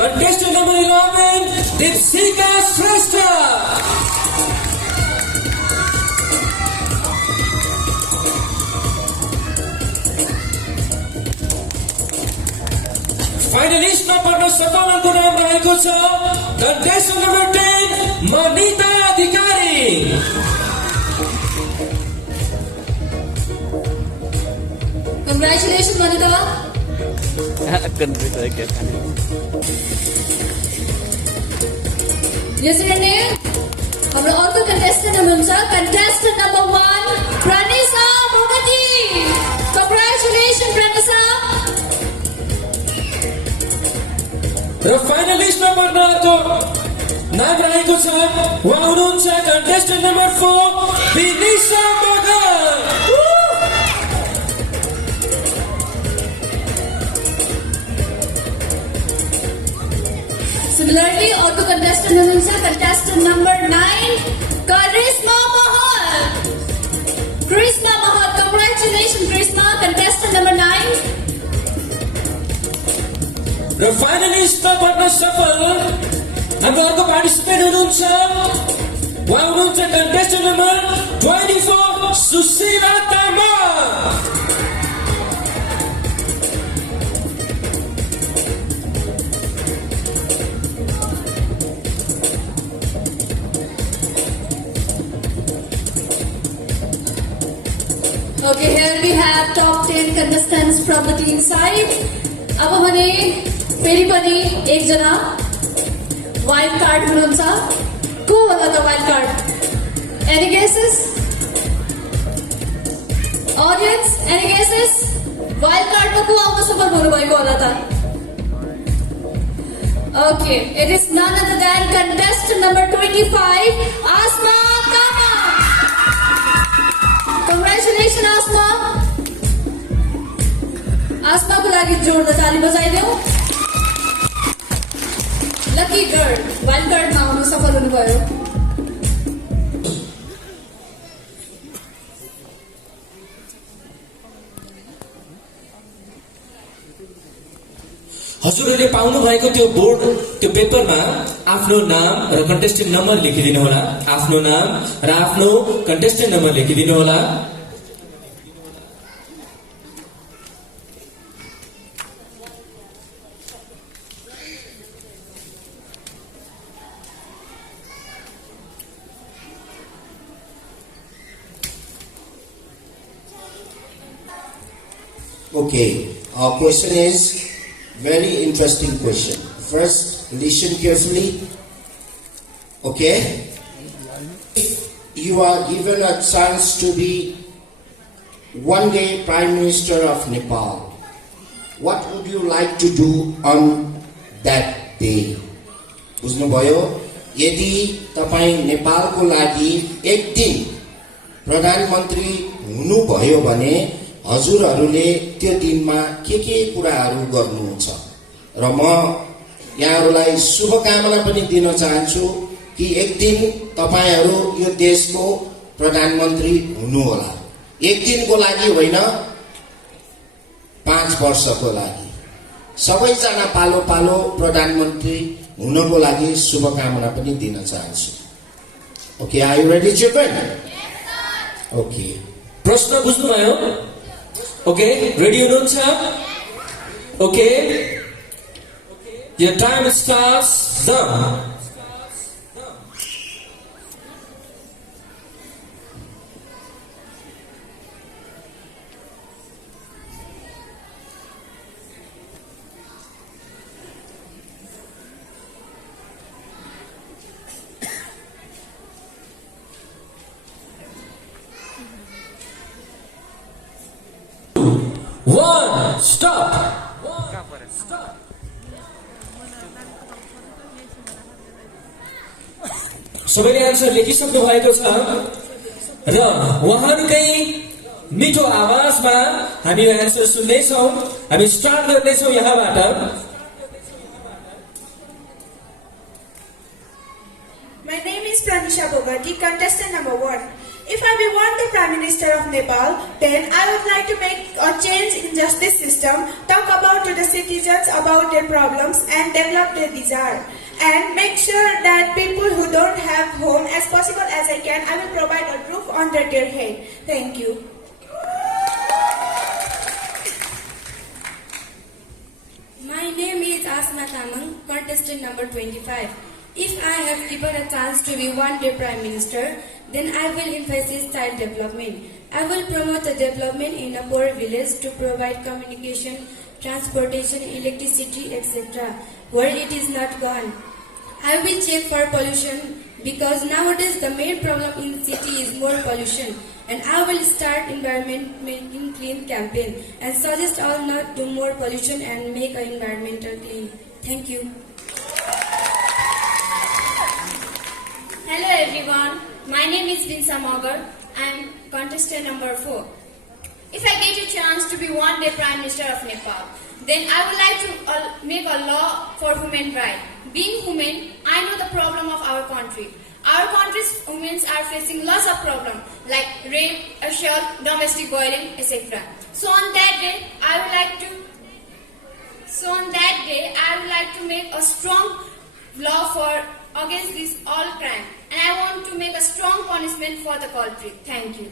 contestant number 11, Dipsika Shrestha. फाइनलिस्टमा पर्न सक्नेको नाम रहेको छ contestant number 10, Manita Adhikari. Congratulations, Manita. यसरी नै हाम्रो अर्को contestant हुनुहुन्छ contestant number 1, Pranisa Mogati. Congratulations, Pranisa. र फाइनलिस्टमा पर्न अर्को नाम रहेको छ उहाँ हुनुहुन्छ contestant number 4, Vinisa Magar. Similarly, अर्को contestant हुनुहुन्छ contestant number 9, Karisma Mahal. Karisma Mahal, congratulations, Karisma, contestant number 9. र फाइनलिस्टमा पर्न सफल हाम्रो अर्को पार्टिसिपेन्ट हुनुहुन्छ उहाँ हुनुहुन्छ contestant number 24, Susila Tama. Okay, here we have top 10 contestants from the team side. अब भने फेरि पनि एकजना वाइल्ड कार्ड हुनुहुन्छ को होला त wild card any guesses audience any guesses wild कार्डमा को आउन सफल हुनुभएको होला त Okay, it is none other than contestant number 25, Asma Kama. Congratulations, Asma. Asma को लागि जोरदार ताली बजाइदेऊ. Lucky girl, wild card मा आउन सफल हुनुभयो. हजुरहरूले पाउनु भएको त्यो बोर्ड त्यो पेपरमा आफ्नो नाम र कन्टेस्टेन्ट नम्बर लेखिदिनु होला. आफ्नो नाम र आफ्नो कन्टेस्टेन्ट नम्बर लेखिदिनु होला. Okay, our question is very interesting question. First, listen carefully. Okay? If you are given a chance to be one day Prime Minister of Nepal, what would you like to do on that day? बुझ्नुभयो? यदि तपाईं नेपालको लागि एक दिन प्रधानमन्त्री हुनुभयो भने हजुरहरूले त्यो दिनमा के कुराहरू गर्नुहुन्छ र म यहाँहरूलाई शुभकामना पनि दिन चाहन्छु कि एक दिन तपाईहरू यो देशको प्रधानमन्त्री हुनुहोला. एक दिनको लागि होइन, 5 वर्षको लागि सबैजना पालो पालो प्रधानमन्त्री हुनको लागि शुभकामना पनि दिन चाहन्छु. Okay, are you ready children? Okay, प्रश्न बुझ्नुभयो? ओके, रेडी हुनुहुन्छ? Okay, your time starts now. One, stop. सबैले आन्सर लेखिसक्नु भएको छ र उहाँहरूकै मिठो आवाजमा हामी यो आन्सर सुन्नेछौँ. हामी स्टार्ट गर्नेछौँ यहाँबाट. My name is Pranisha Bogati, contestant number 1. If I be one the Prime Minister of Nepal, then I would like to make a change in justice system, talk about to the citizens about their problems and develop their desire. And make sure that people who don't have home, as possible as I can, I will provide a roof under their head. Thank you. My name is Asma Tamang, contestant number 25. If I have given a chance to be one day Prime Minister, then I will emphasize child development. I will promote the development in a poor village to provide communication, transportation, electricity, etc. where it is not gone. I will check for pollution because nowadays the main problem in city is more pollution. And I will start environment making clean campaign and suggest all not do more pollution and make our environmental clean. Thank you. Hello everyone, my name is Vinsa Mogar. I am contestant number 4. If I get a chance to be one day Prime Minister of Nepal, then I would like to make a law for human rights. Being women, I know the problem of our country. Our country's women are facing lots of problems like rape, assault, domestic violence, etc. So on that day, I would like to make a strong law for against this all crime, and I want to make a strong punishment for the culprit. Thank you.